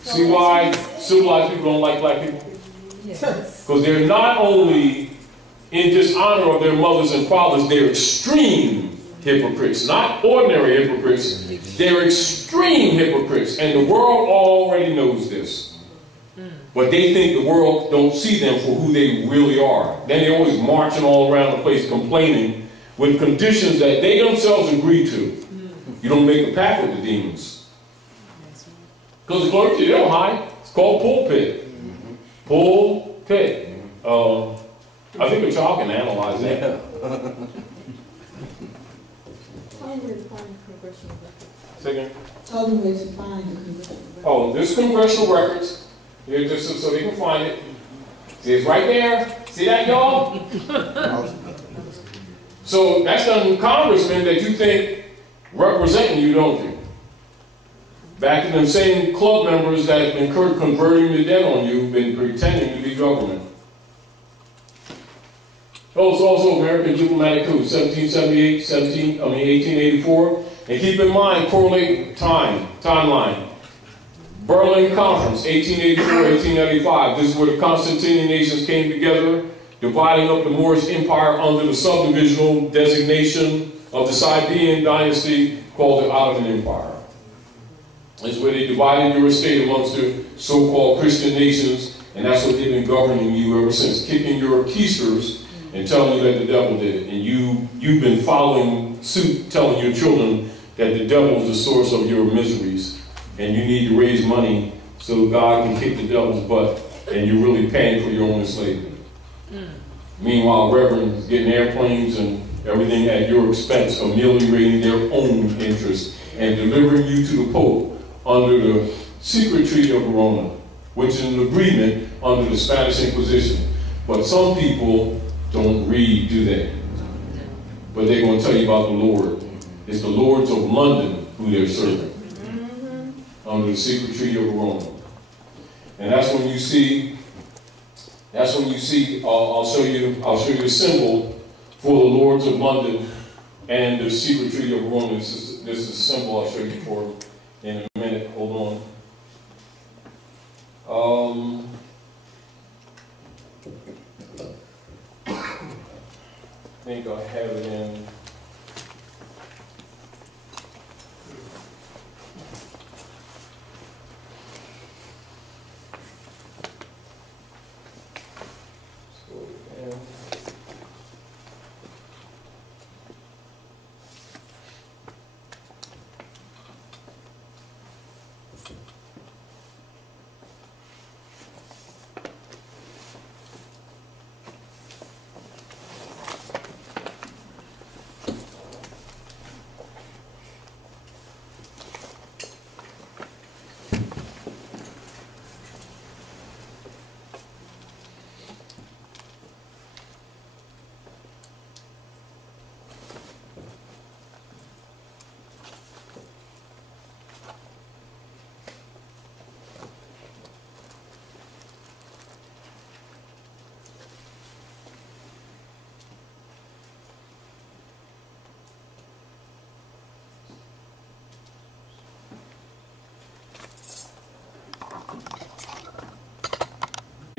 See why civilized people don't like black people? Because they're not only in dishonor of their mothers and fathers, they're extreme hypocrites. Not ordinary hypocrites, they're extreme hypocrites. And the world already knows this. But they think the world don't see them for who they really are. Then they're always marching all around the place complaining with conditions that they themselves agree to. You don't make a pact with the demons. Because the clergy, they don't hide. It's called pulpit. Pulpit. I think a child can analyze that. Second. Tell them where to find the congressional records. Oh, there's congressional records. Here, just so they can find it. See, it's right there. See that, y'all? So that's them congressmen that you think representing you, don't you? Back to them same club members that have been converting the debt on you, been pretending to be government. Oh, it's also American Diplomatic Code, 1778, 1884. And keep in mind, correlate timeline. Berlin Conference, 1884, 1895. This is where the Constantinian nations came together, dividing up the Moorish Empire under the subdivisional designation of the Safavid dynasty called the Ottoman Empire. This is where they divided your estate amongst the so-called Christian nations, and that's what they've been governing you ever since, kicking your keisters and telling you that the devil did it. And you've been following suit, telling your children that the devil is the source of your miseries. And you need to raise money so God can kick the devil's butt, and you're really paying for your own enslavement. Meanwhile, reverends getting airplanes and everything at your expense, ameliorating their own interests, and delivering you to the Pope under the secret treaty of Verona, which is an agreement under the Spanish Inquisition. But some people don't read, do they? But they're going to tell you about the Lord. It's the Lords of London who they're serving under the secret treaty of Verona. And that's when you see, I'll show you the symbol for the Lords of London and the secret treaty of Verona. This is a symbol I'll show you for in a minute. Hold on. I think I have it in.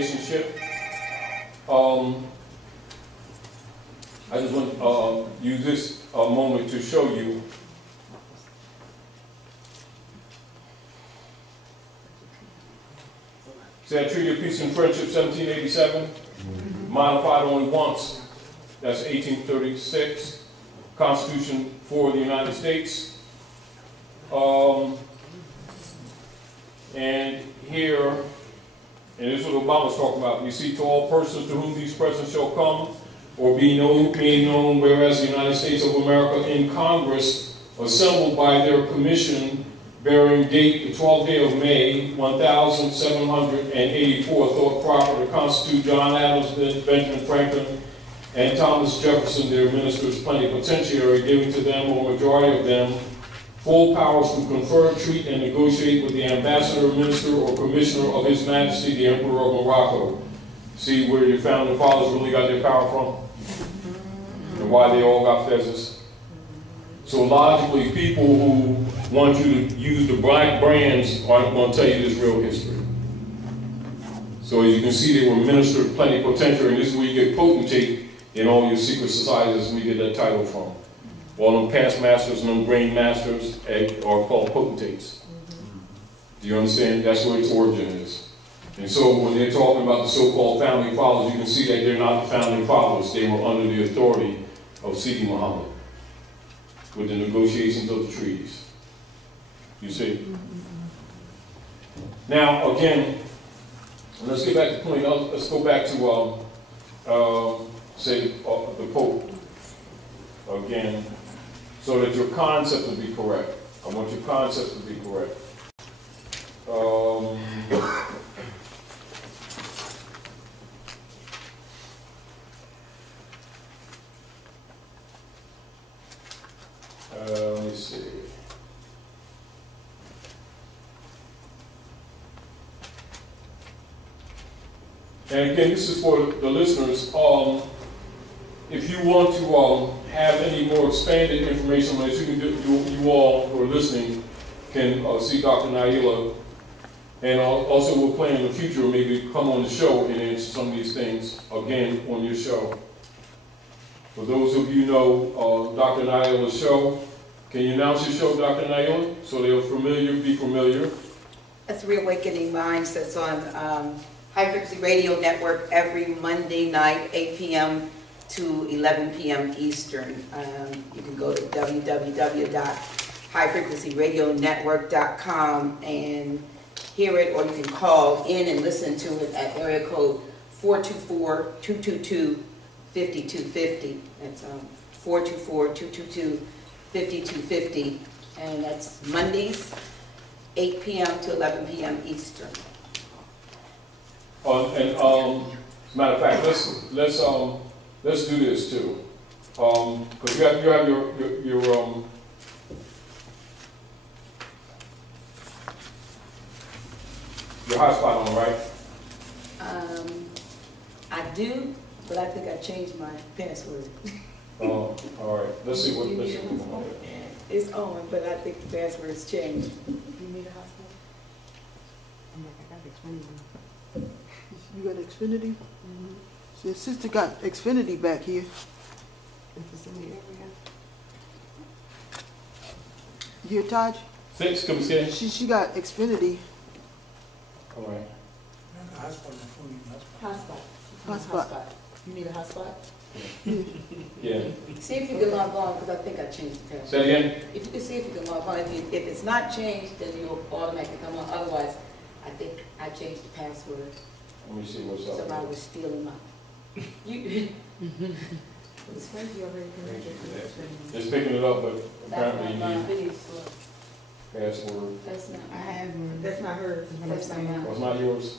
relationship. I just want to use this moment to show you. See that Treaty of Peace and Friendship, 1787, modified only once. That's 1836. Constitution for the United States. And here, and this is what Obama's talking about. You see, to all persons to whom these presents shall come or be known, made known, whereas the United States of America in Congress assembled by their commission bearing date the 12th day of May, 1784, thought proper to constitute John Adams, Benjamin Franklin, and Thomas Jefferson, their ministers plenipotentiary, giving to them, or majority of them, full powers to confer, treat, and negotiate with the ambassador, minister, or commissioner of His Majesty, the Emperor of Morocco. See where your founding fathers really got their power from? And why they all got fezzes? So logically, people who want you to use the black brands aren't going to tell you this real history. So as you can see, they were minister plenipotentiary, and this is where you get potentate in all your secret societies, where we get that title from. All them past masters and them grain masters are called potentates. Do you understand? That's where its origin is. And so when they're talking about the so-called founding fathers, you can see that they're not the founding fathers. They were under the authority of Sidi Muhammad with the negotiations of the treaties. You see? Now, again, let's get back to the point. Let's go back to, say, the Pope again, so that your concept will be correct. I want your concept to be correct. Let me see. And again, this is for the listeners. If you want to have any more expanded information on this, you all who are listening can see Dr. Naila. And also we'll plan in the future maybe come on the show and answer some of these things again on your show. For those of you know Dr. Naila's show, can you announce your show, Dr. Naila, so they'll be familiar? That's Reawakening Minds. That's on High Frequency Radio Network every Monday night, 8 p.m. to 11 p.m. Eastern. You can go to www.highfrequencyradionetwork.com and hear it, or you can call in and listen to it at area code 424-222-5250. That's 424-222-5250, and that's Mondays, 8 p.m. to 11 p.m. Eastern. And as a matter of fact, let's do this too, because you have your hotspot on, right? I do, but I think I changed my password. Oh, all right. Let's see what we can do. It's on, but I think the password's changed. You need a hotspot? You got Xfinity? Your sister got Xfinity back here. You hear Taj? Six, come see. She got Xfinity. All right. Hotspot. You need a hotspot? Yeah. See if you can log on, because I think I changed the password. Say it again? If you can see if you can log on. If it's not changed, then you'll automatically come on. Otherwise, I think I changed the password. Let me see what's up. Somebody was stealing my... It's maybe already connected. It's picking it up, but apparently you need Video slow. password. That's not. I have one. That's not hers. That's not mine. What's not yours?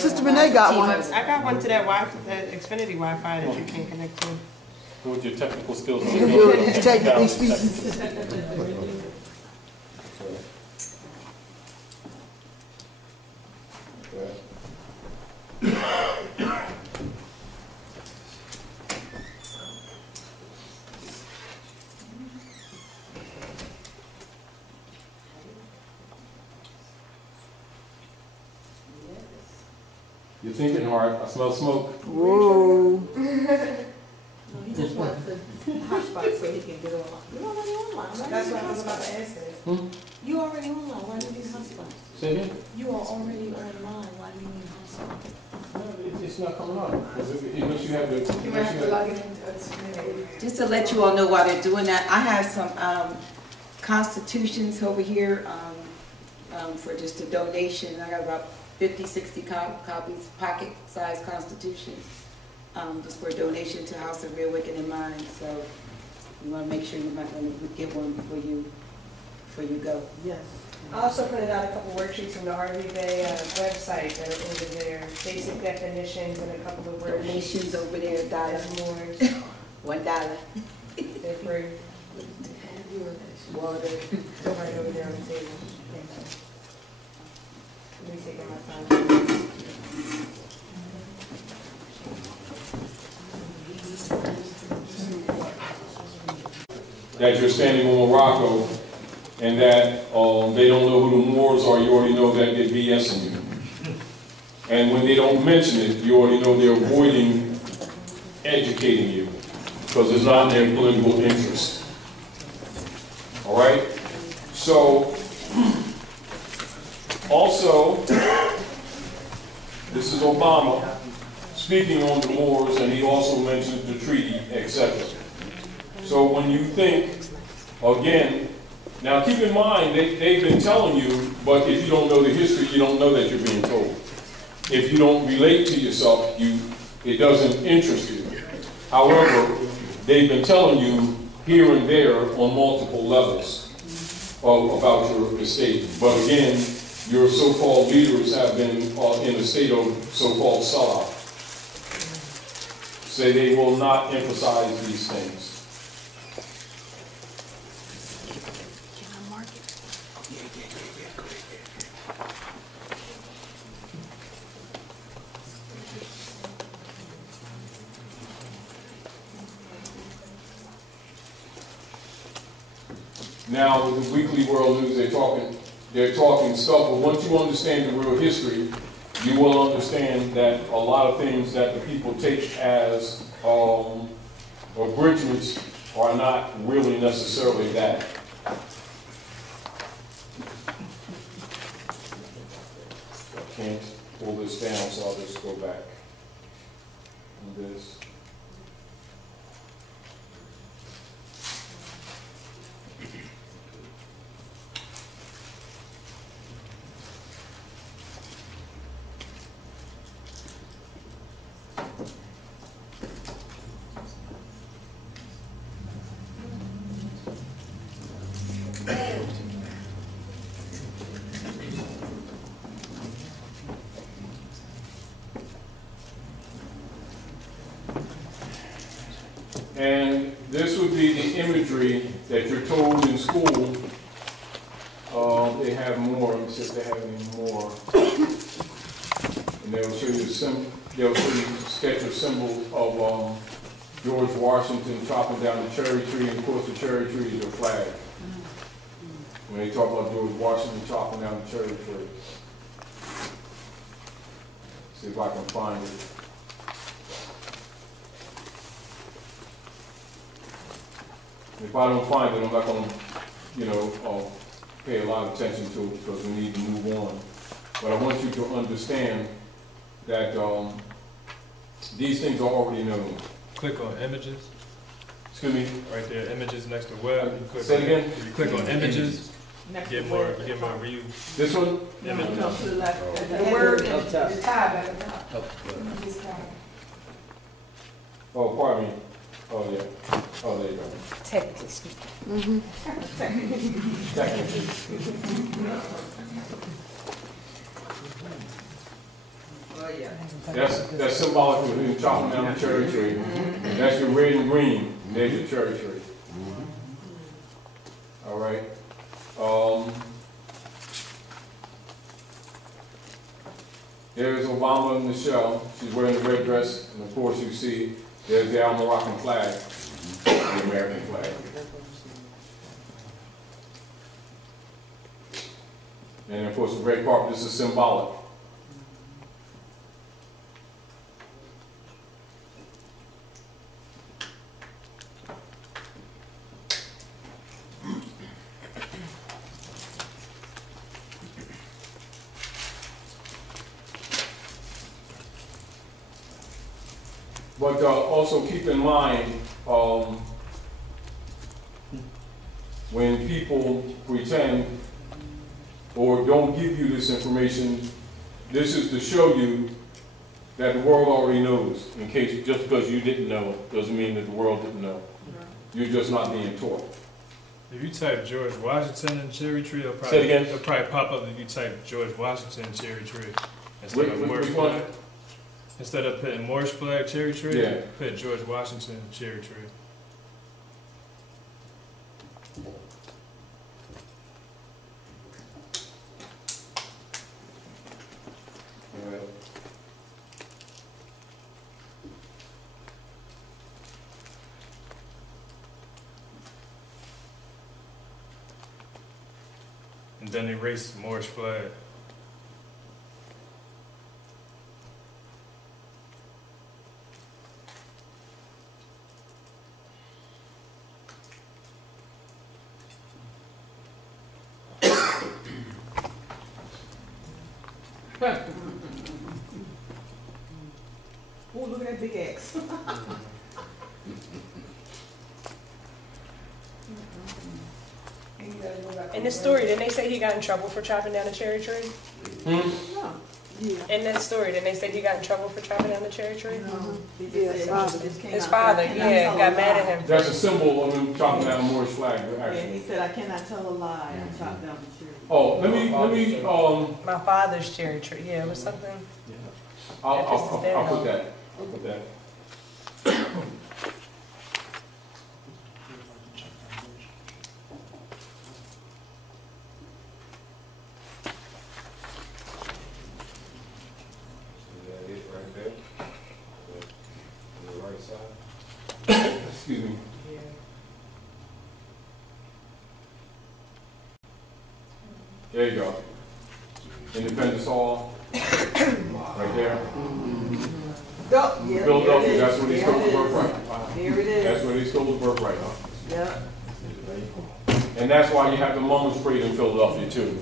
Sister Renee got one. I got one to that that Xfinity Wi-Fi that you can't connect to. Go with your technical skills. Technically speaking. You're thinking hard. I smell smoke. Whoa. No, he just wants the hotspot so he can get on. You already online. Why That's do you what I need was about to hotspot? ask that. You already online. Why do you need hotspot? Say again? You are already online. Why do you need hotspot? No, it's not coming up. Unless you have the. You might have to log in into Xfinity. Just to let you all know why they're doing that, I have some constitutions over here for just a donation. I got about 50, 60 copies, pocket-sized constitutions, just for a donation to House of Real Wicked in Mind. So you want to make sure you might want to get one before you go. Yes. I also printed out a couple worksheets from the RV Bay website that are over there, basic definitions and a couple of worksheets. Donations over there, As $1. more, $1. they're free. Water. They're right over there on the table. Let me take my time. That you're standing on Morocco and that they don't know who the Moors are, you already know that they're BSing you. And when they don't mention it, you already know they're avoiding educating you because it's not in their political interest. All right? So, also, this is Obama speaking on the Moors, and he also mentions the treaty, etc. So when you think, again, now keep in mind, they've been telling you, but if you don't know the history, you don't know that you're being told. If you don't relate to yourself, it doesn't interest you. However, they've been telling you here and there on multiple levels about your estate. But again, your so-called leaders have been in a state of so-called sellout. Say they will not emphasize these things. Now, with the Weekly World News, they're talking stuff, but once you understand the real history, you will understand that a lot of things that the people take as abridgments are not really necessarily that. I can't pull this down, so I'll just go back on this. And this would be the imagery that you're told in school. They have more. Let me see if they have any more. And they'll show you a sketch of symbols of George Washington chopping down the cherry tree. And of course, the cherry tree is your flag. When they talk about George Washington chopping down the cherry tree. See if I can find it. If I don't find it, I'm not going to, pay a lot of attention to it because we need to move on. But I want you to understand that these things are already known. Click on images. Excuse me? Right there, images next to web. You click Say it again? If you click on images, get more views. This one? Images. No, to the left. The word The tab at the top. This tab. Oh, pardon me. Oh, yeah. Oh, there you go. Technically speaking. Mm-hmm. Technically. Oh, yeah. That's symbolic of you chopping down the cherry tree. That's your red and green. There's your cherry tree. All right. There's Obama and Michelle. She's wearing the red dress, and of course you see there's the Moroccan flag, the American flag. And of course the red carpet, this is symbolic. But also keep in mind, when people pretend or don't give you this information, this is to show you that the world already knows. In case, just because you didn't know, doesn't mean that the world didn't know. You're just not being taught. If you type George Washington and cherry tree, it'll Say it again. probably pop up if you type George Washington cherry tree instead of Which Moorish one? flag. Instead of putting Moorish flag cherry tree, Yeah. put George Washington cherry tree. And then erase Moorish flag. Oh, look at that big X. In the story, didn't they say he got in trouble for chopping down a cherry tree? No. Yeah. In that story, didn't they say he got in trouble for chopping down the cherry tree? No. Yeah, his father. His father, yeah, got mad at him. That's a symbol of him chopping down a Moorish flag, Yeah, actually. he said, I cannot tell a lie, I chopped down the tree. Oh, let me, My father's cherry tree, yeah, it was something. I'll put that. I'll put that. Excuse me. There you go. Independence Hall. Right there. Philadelphia, that's where they stole the birthright. There it is. That's where they stole the birthright. Yeah. And that's why you have the Mum's Parade in Philadelphia too.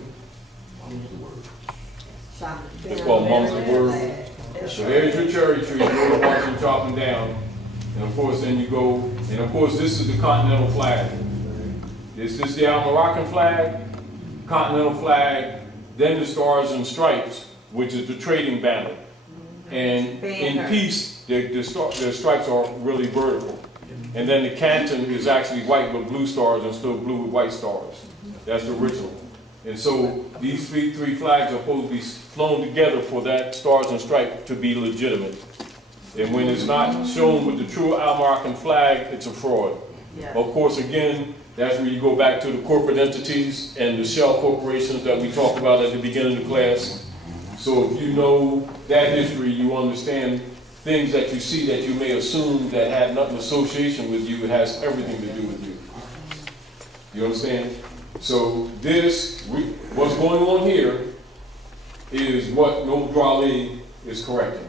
It's called Mum's the Word. So there's your cherry tree, you go to watch them chop them down. And of course then you go, and of course this is the Continental flag. This is the Moroccan flag, Continental flag, then the Stars and Stripes, which is the trading banner. And in peace, the stripes are really vertical. And then the canton is actually white with blue stars instead of blue with white stars. That's the original. And so these three flags are supposed to be flown together for that Stars and Stripes to be legitimate. And when it's not shown with the true Moroccan flag, it's a fraud. Yeah. Of course, again, that's where you go back to the corporate entities and the shell corporations that we talked about at the beginning of the class. So if you know that history, you understand things that you see that you may assume that had nothing association with you, it has everything to do with you. You understand? So this, what's going on here is what Noble Drali is correcting.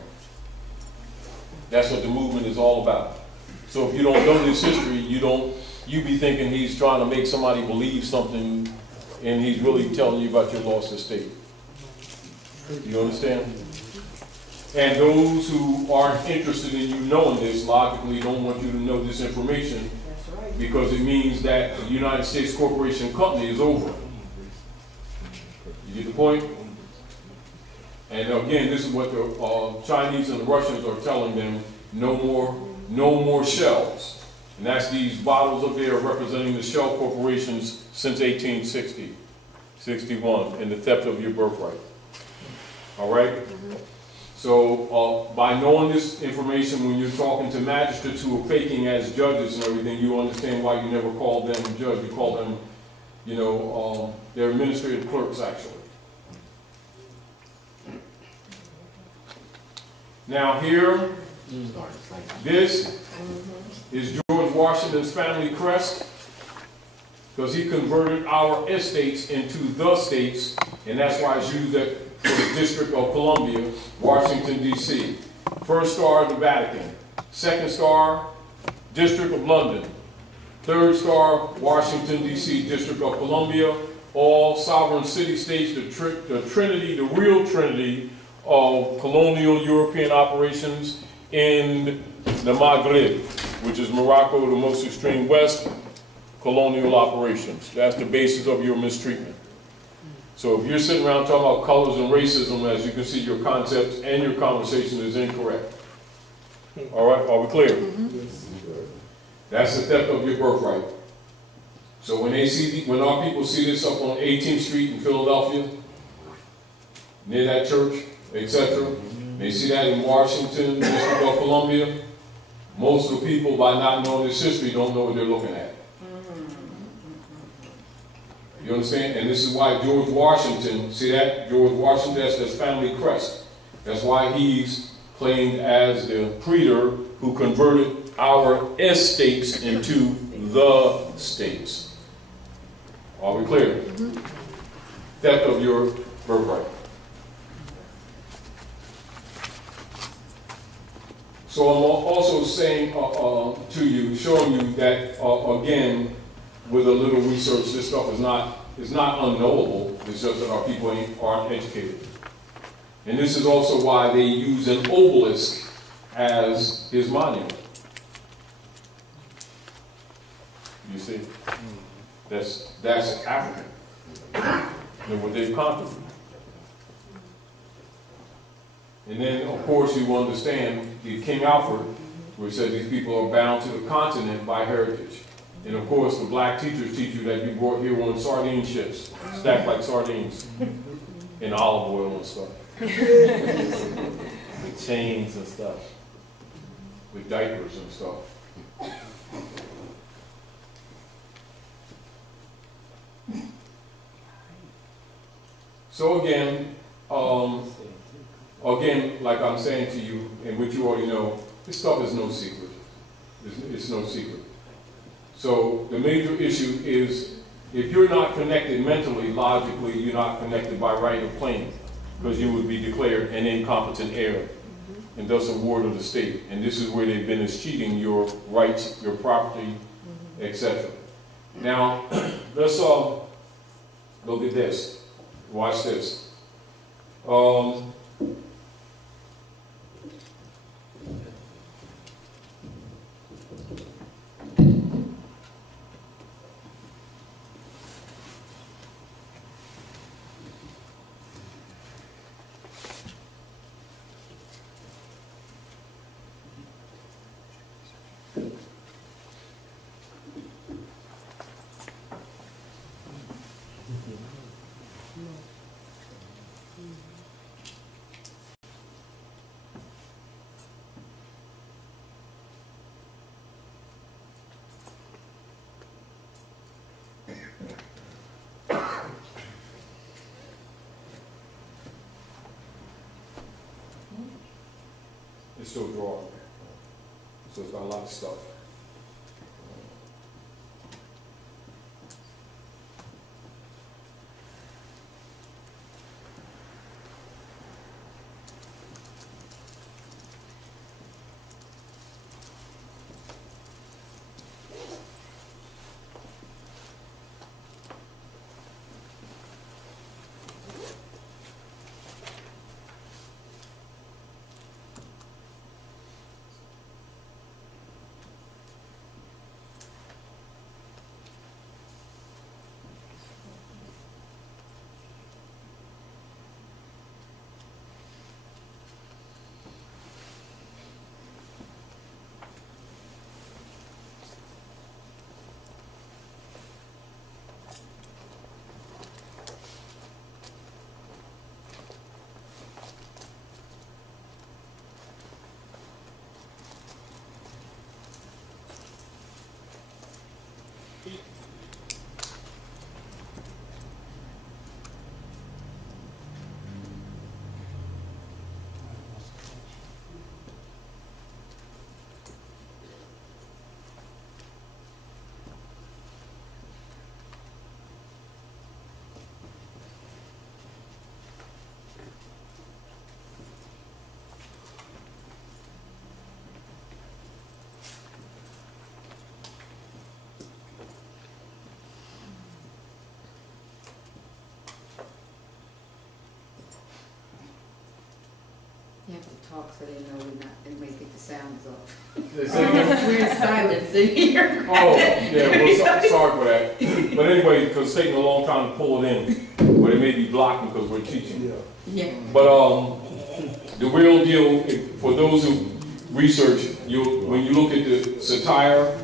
That's what the movement is all about. So if you don't know this history, you be thinking he's trying to make somebody believe something and he's really telling you about your lost estate. You understand? And those who aren't interested in you knowing this logically don't want you to know this information because it means that the United States Corporation Company is over. You get the point? And again, this is what the Chinese and the Russians are telling them, no more shells. And that's these bottles up there representing the shell corporations since 1860, 61, and the theft of your birthright. All right? So by knowing this information, when you're talking to magistrates who are faking as judges and everything, you understand why you never call them a judge. You call them, you know, they're administrative clerks, actually. Now here, this is George Washington's family crest, because he converted our estates into the states, and that's why it's used for the District of Columbia, Washington, D.C. First star, the Vatican. Second star, District of London. Third star, Washington, D.C., District of Columbia. All sovereign city-states, the trinity, the real trinity of colonial European operations in the Maghreb, which is Morocco, the most extreme west, colonial operations. That's the basis of your mistreatment. So if you're sitting around talking about colors and racism, as you can see, your concepts and your conversation is incorrect. All right, are we clear? That's the theft of your birthright. So when when our people see this up on 18th Street in Philadelphia, near that church, etc., they see that in Washington, District of Columbia, most of the people, by not knowing this history, don't know what they're looking at. You understand? And this is why George Washington, see that? George Washington, that's his family crest. That's why he's claimed as the praetor who converted our estates into the states. Are we clear? Theft of your birthright. So I'm also saying to you, showing you that, again, with a little research, this stuff is not unknowable. It's just that our people aren't educated. And this is also why they use an obelisk as his monument. You see? That's African. And what they've conquered. And then, of course, you understand the King Alfred, where he said these people are bound to the continent by heritage. And of course, the black teachers teach you that you brought here on sardine ships, stacked like sardines, in olive oil and stuff. With chains and stuff. With diapers and stuff. So again, like I'm saying to you, and which you already know, this stuff is no secret. It's no secret. So the major issue is, if you're not connected mentally, logically, you're not connected by right of claim, because you would be declared an incompetent heir, and thus a ward of the state. And this is where they've been is cheating your rights, your property, etc. Now, let's look at this. Watch this. It's still drawing, so it's got a lot of stuff. to talk so they know we're not, they may get the sounds off. They say again? We're in silence in here. Oh, yeah, well, sorry for that. But anyway, because it's taking a long time to pull it in, but it may be blocking because we're teaching. Yeah. But the real deal, for those who research, when you look at the satire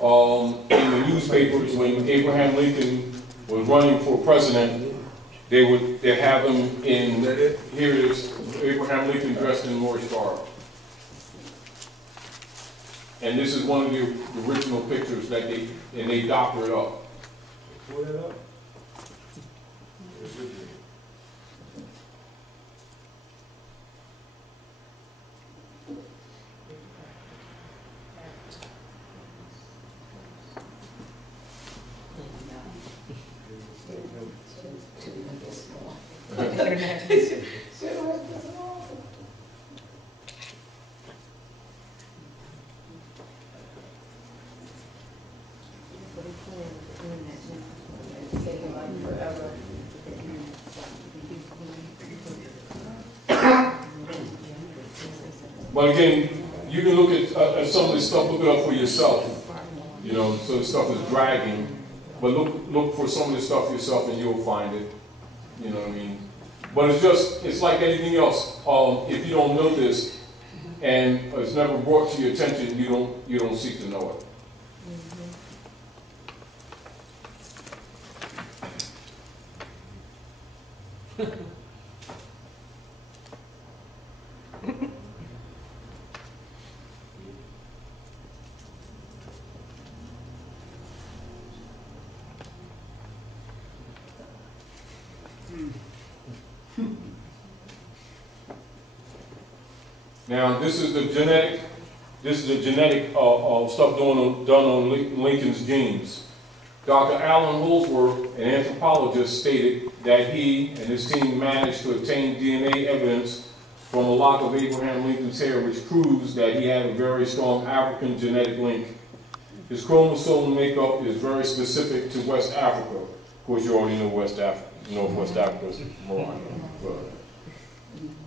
in the newspapers, when Abraham Lincoln was running for president, they have him in, here it is, Abraham Lincoln dressed in Moorish garb. And this is one of the original pictures that they doctor it up. Pull that up. But again, you can look at some of this stuff, look it up for yourself. You know, so the stuff is dragging. But look for some of this stuff yourself and you'll find it. You know what I mean? But it's like anything else. If you don't know this and it's never brought to your attention, you don't seek to know it. Now, this is the genetic stuff done on Lincoln's genes. Dr. Alan Holdsworth, an anthropologist, stated that he and his team managed to obtain DNA evidence from a lock of Abraham Lincoln's hair, which proves that he had a very strong African genetic link. His chromosome makeup is very specific to West Africa. Of course, you already know West Africa, Northwest Africa is Morocco.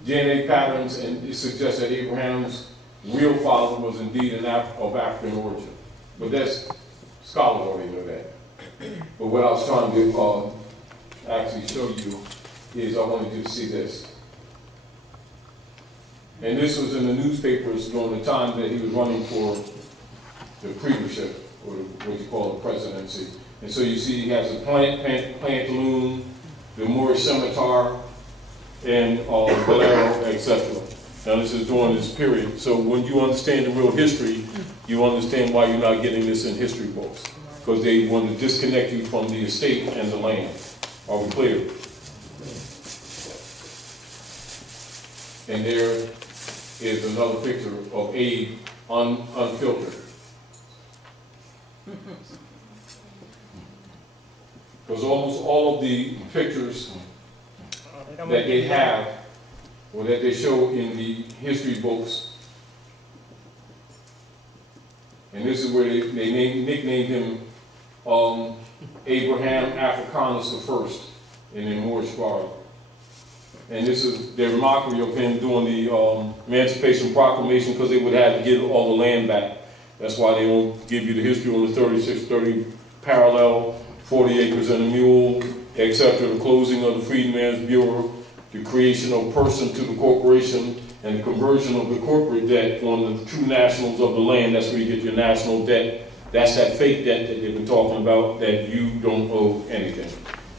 DNA patterns, and it suggests that Abraham's real father was indeed of African origin. But that's, scholars already know that. But what I was trying to actually show you is I wanted you to see this. And this was in the newspapers during the time that he was running for the premiership, or what you call the presidency. And so you see he has a pantaloon, the Moorish scimitar, and bolero, etc. Now this is during this period. So when you understand the real history, you understand why you're not getting this in history books. Because they want to disconnect you from the estate and the land. Are we clear? And there is another picture of Abe unfiltered. Because almost all of the pictures that they have, or that they show in the history books, and this is where they nicknamed him Abraham Africanus I in the Moorish garb. And this is their mockery of him doing the Emancipation Proclamation, because they would have to give all the land back. That's why they won't give you the history on the 3630 parallel, 40 acres and a mule, etc., the closing of the Freedmen's Bureau, the creation of person to the corporation, and the conversion of the corporate debt on the true nationals of the land. That's where you get your national debt. That's that fake debt that they've been talking about, that you don't owe anything.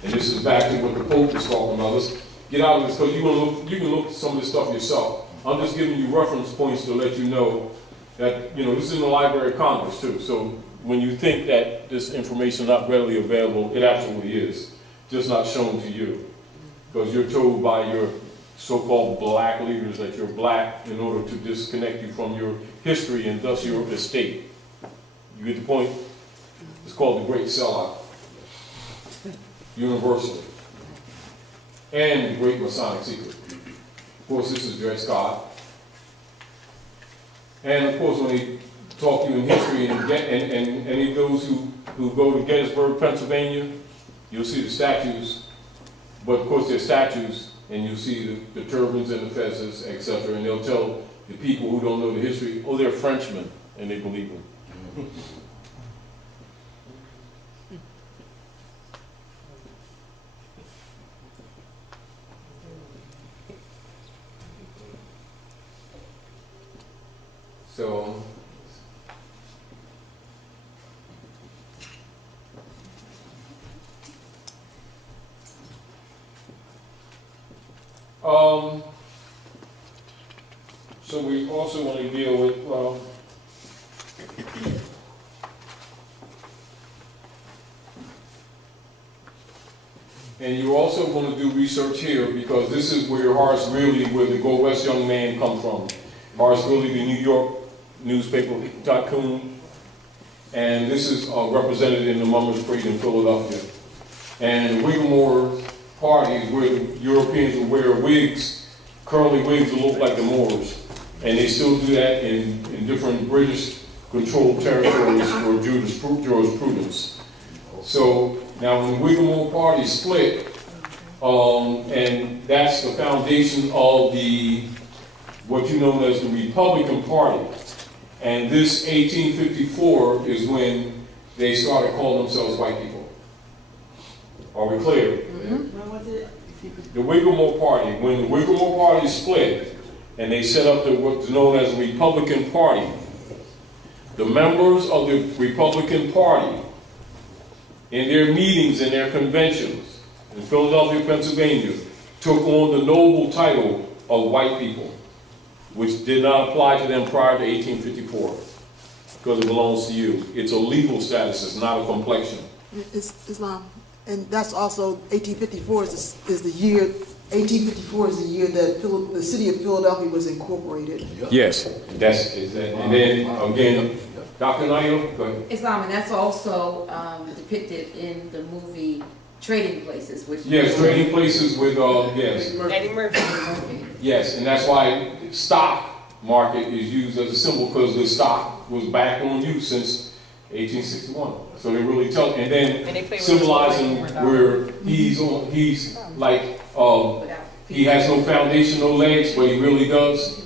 And this is back to what the Pope is talking about. Let's get out of this, because you can look at some of this stuff yourself. I'm just giving you reference points to let you know that, you know, this is in the Library of Congress too. So when you think that this information is not readily available, it absolutely is. Just not shown to you. Because you're told by your so-called black leaders that you're black in order to disconnect you from your history and thus your estate. You get the point? It's called the Great Sellout. Universally. And the Great Masonic Secret. Of course, this is Dred Scott. And of course, when they talk to you in history, and any of those who go to Gettysburg, Pennsylvania, you'll see the statues. But of course, they're statues and you see the turbans and the fezzes, etc. And they'll tell the people who don't know the history, oh, they're Frenchmen, and they believe them. So, so we also want to deal with, and you also want to do research here, because this is where Horace Greeley, where the Go West young man come from. Horace Greeley, the New York newspaper tycoon, and this is represented in the Mummers Parade in Philadelphia. And the Whittemore parties where the Europeans would wear wigs, curly wigs that look like the Moorish. And they still do that in different British-controlled territories for jurisprudence. So now when the Whittemore party split, and that's the foundation of what you know as the Republican Party. And this 1854 is when they started calling themselves white people. Are we clear? When was it? The Whittemore Party. When the Whittemore Party split, and they set up what's known as the Republican Party, the members of the Republican Party, in their meetings and their conventions in Philadelphia, Pennsylvania, took on the noble title of white people, which did not apply to them prior to 1854, because it belongs to you. It's a legal status, it's not a complexion. It's Islam. And that's also 1854 is the year. 1854 is the year that the city of Philadelphia was incorporated. Yes, and then again, Dr. Nayo, go ahead. Islam, and that's also depicted in the movie Trading Places, which yes, Trading Places with yes, Eddie Murphy. yes, and that's why stock market is used as a symbol, because the stock was back on use since 1861. So they really tell, and then symbolizing where he's like he has no foundation, no legs, but he really does.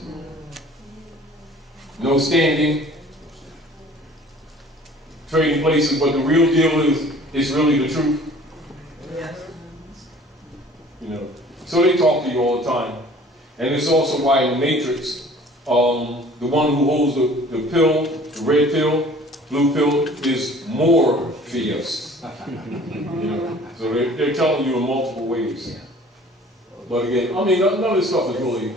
No standing. Trading Places, but the real deal is it's really the truth. Yes. You know, so they talk to you all the time, and it's also why in the Matrix, the one who holds the pill, the red pill, blue pill, is Morpheus. You know, so they're telling you in multiple ways. But again, I mean, none of this stuff is really.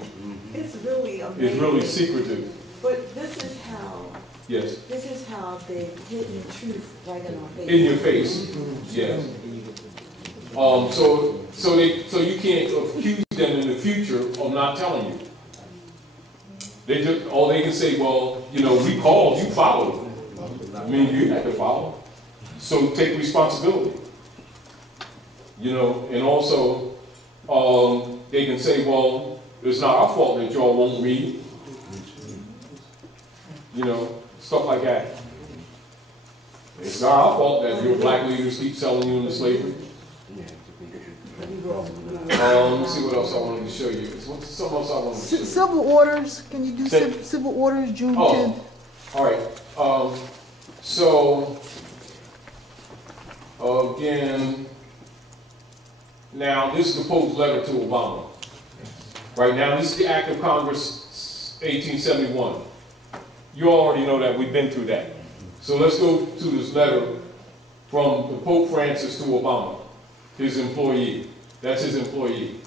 It's really amazing. It's really secretive. But this is how. Yes. This is how they've hidden the truth right in our face. In your face. Yes. So you can't accuse them in the future of not telling you. They can say, well, you know, we called, you followed. I mean, you had to follow. So take responsibility. You know, and also they can say, well, it's not our fault that y'all won't read. You know, stuff like that. It's not our fault that your black leaders keep selling you into slavery. Let me see what else I wanted to show you. What's something else I wanted to show you? Civil orders. Can you do civil orders June 10th? All right. So, again, now this is the Pope's letter to Obama. Right now, this is the Act of Congress 1871. You already know that. We've been through that. So let's go to this letter from the Pope Francis to Obama, his employee. That's his employee.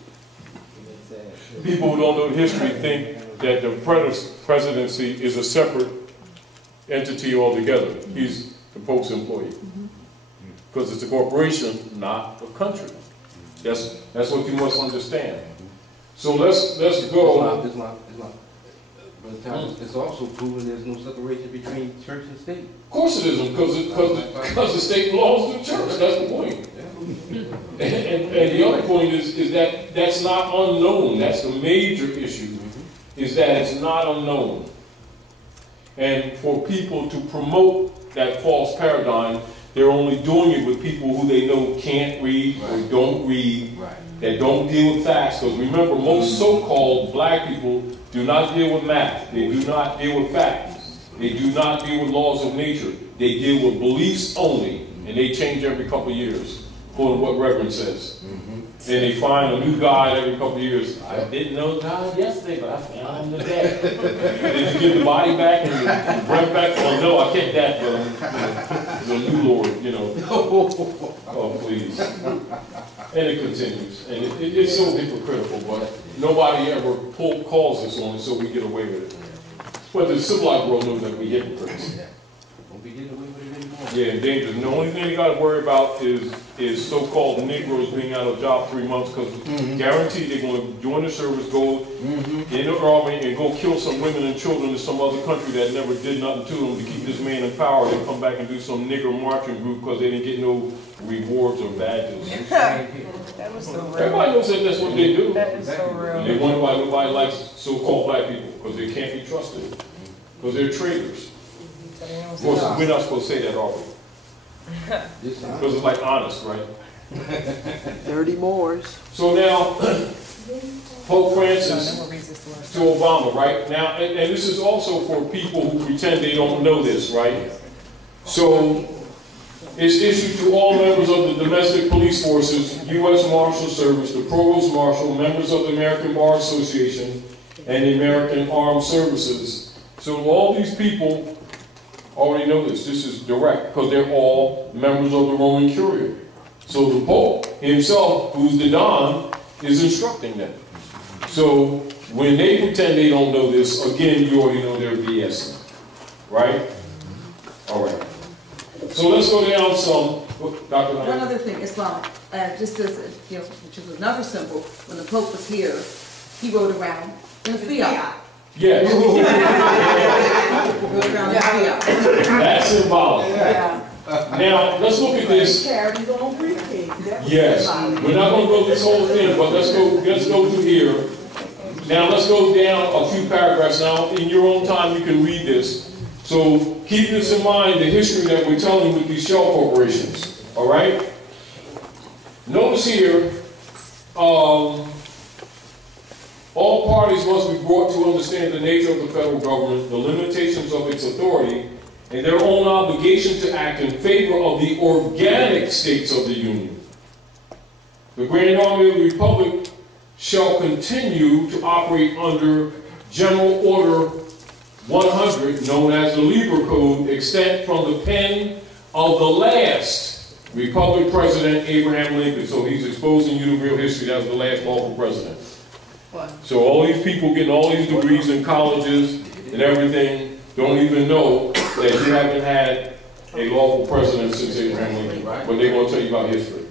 People who don't know history think that the presidency is a separate entity altogether. He's the Pope's employee. Because it's a corporation, not a country. That's what you must understand. So let's go. It's not. But it's also proven there's no separation between church and state. Of course it isn't, because the state belongs to the church. That's the point. And the other point is that that's not unknown. That's the major issue, is that it's not unknown. And for people to promote that false paradigm, they're only doing it with people who they know can't read or don't read that don't deal with facts. Because remember, most so-called black people do not deal with math. They do not deal with facts. They do not deal with laws of nature. They deal with beliefs only, and they change every couple of years, according to what Reverend says. And they find a new God every couple of years. I didn't know God yesterday, but I found him today. Did you get the body back and the breath back? Well, no, I kept that, but the new Lord, you know. Oh, please. And it continues. And it's so hypocritical, but nobody ever calls us on it, so we get away with it. But the civilized world knows that we hypocrites. Don't be getting away with it anymore. Yeah, and dangerous. And the only thing you got to worry about is so-called Negroes being out of job 3 months, because guaranteed they're going to join the service, go in the army, and go kill some women and children in some other country that never did nothing to them to keep this man in power. They come back and do some nigger marching group because they didn't get no rewards or badges. That was so real. Everybody knows that that's what they do. That is so real. And they wonder why nobody likes so-called black people, because they can't be trusted, because they're traitors. Of course, we're not supposed to say that, are we? Because it's like honest, right? Dirty Moors. So now, Pope Francis to Obama, right? Now, and this is also for people who pretend they don't know this, right? So, it's issued to all members of the domestic police forces, U.S. Marshal Service, the Provost Marshal, members of the American Bar Association, and the American Armed Services. So all these people already know this. This is direct, because they're all members of the Roman Curia. So the Pope himself, who's the Don, is instructing them. So when they pretend they don't know this, again, you already know they're BSing. Right? All right. So let's go down some. Dr. One other thing, Islam, just as, you know, which was another symbol, when the Pope was here, he rode around in a Fiat. Yes. Rode around in a Fiat. That's symbolic. Yeah. Now, let's look at this. Yes. We're not going to go this whole thing, but let's go through here. Now, let's go down a few paragraphs. Now, in your own time, you can read this. So, keep this in mind, the history that we're telling with these shell corporations. All right? Notice here, all parties must be brought to understand the nature of the federal government, the limitations of its authority, and their own obligation to act in favor of the organic states of the Union. The Grand Army of the Republic shall continue to operate under General Order 100, known as the Lieber Code, extant from the pen of the last Republic President, Abraham Lincoln. So he's exposing you to real history. That was the last lawful president. What? So all these people getting all these degrees in colleges and everything don't even know that you haven't had a lawful president since Abraham Lincoln. But they're going to tell you about history.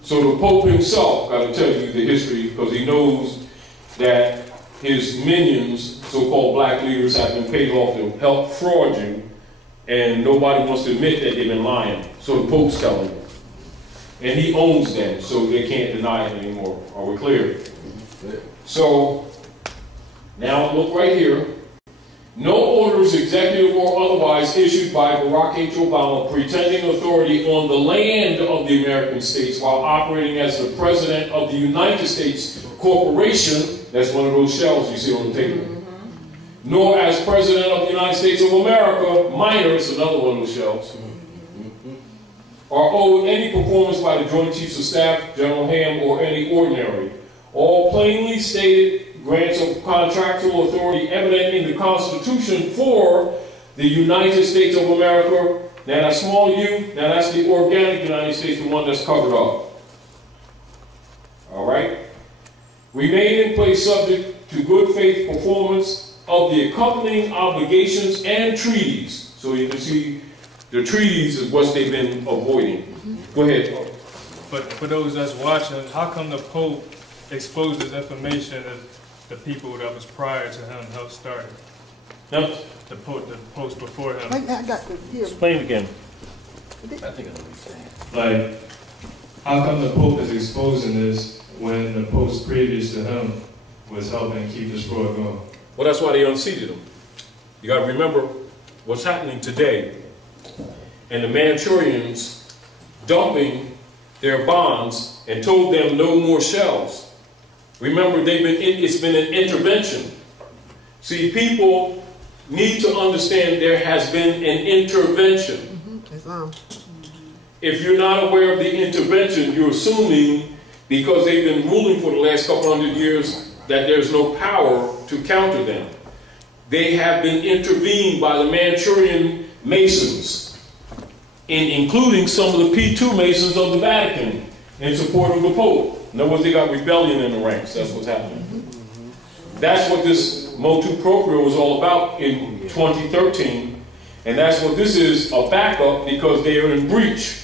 So the Pope himself got to tell you the history, because he knows that his minions, so-called black leaders, have been paid off to help fraud you, and nobody wants to admit that they've been lying. So the Pope's telling you. And he owns them, so they can't deny it anymore. Are we clear? So, now look right here. No orders, executive or otherwise, issued by Barack H. Obama pretending authority on the land of the American states while operating as the President of the United States Corporation, that's one of those shells you see on the table, nor as President of the United States of America, minor, it's another one of those shells, are owed any performance by the Joint Chiefs of Staff, General Ham, or any ordinary. All plainly stated grants of contractual authority evident in the Constitution for the United States of America. Now that small u, now that's the organic United States, the one that's covered up. All right? Remain in place subject to good faith performance of the accompanying obligations and treaties. So you can see the treaties is what they've been avoiding. Go ahead. But for those that's watching, how come the Pope exposed this information that the people that was prior to him helped start it? No. The post before him. I got to hear. Explain again. I think I know what you're saying. Like, how come the Pope is exposing this when the post previous to him was helping keep this fraud going? Well, that's why they unseated him. You got to remember what's happening today. And the Manchurians dumping their bonds and told them no more shells. Remember, it's been an intervention. See, people need to understand there has been an intervention. If you're not aware of the intervention, you're assuming because they've been ruling for the last couple hundred years that there's no power to counter them. They have been intervened by the Manchurian Masons, including some of the P2 Masons of the Vatican in support of the Pope. In other words, they got rebellion in the ranks. That's what's happening. That's what this motu proprio was all about in 2013. And that's what this is, a backup, because they are in breach.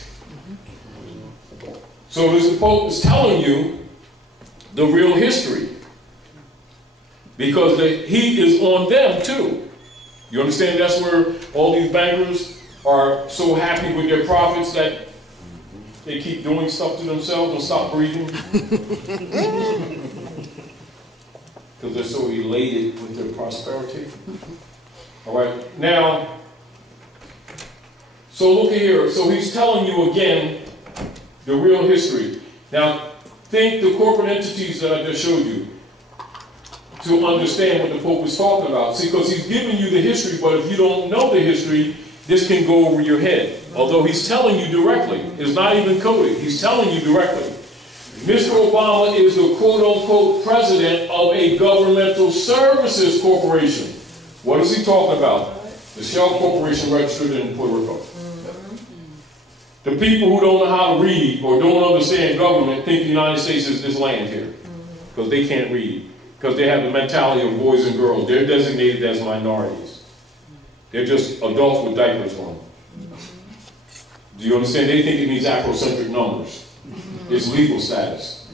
So this Pope is telling you the real history. Because the heat is on them too. You understand? That's where all these bankers are so happy with their profits that they keep doing stuff to themselves and stop breathing. Because they're so elated with their prosperity. All right, now, so look here. So he's telling you again the real history. Now, think the corporate entities that I just showed you to understand what the Pope is talking about. See, because he's giving you the history, but if you don't know the history, this can go over your head. Although he's telling you directly. It's not even coded. He's telling you directly. Mr. Obama is the quote-unquote president of a governmental services corporation. What is he talking about? The Shell Corporation registered in Puerto Rico. The people who don't know how to read or don't understand government think the United States is this land here. Because they can't read. Because they have the mentality of boys and girls. They're designated as minorities. They're just adults with diapers on. Do you understand? They think it means Afrocentric numbers. It's legal status.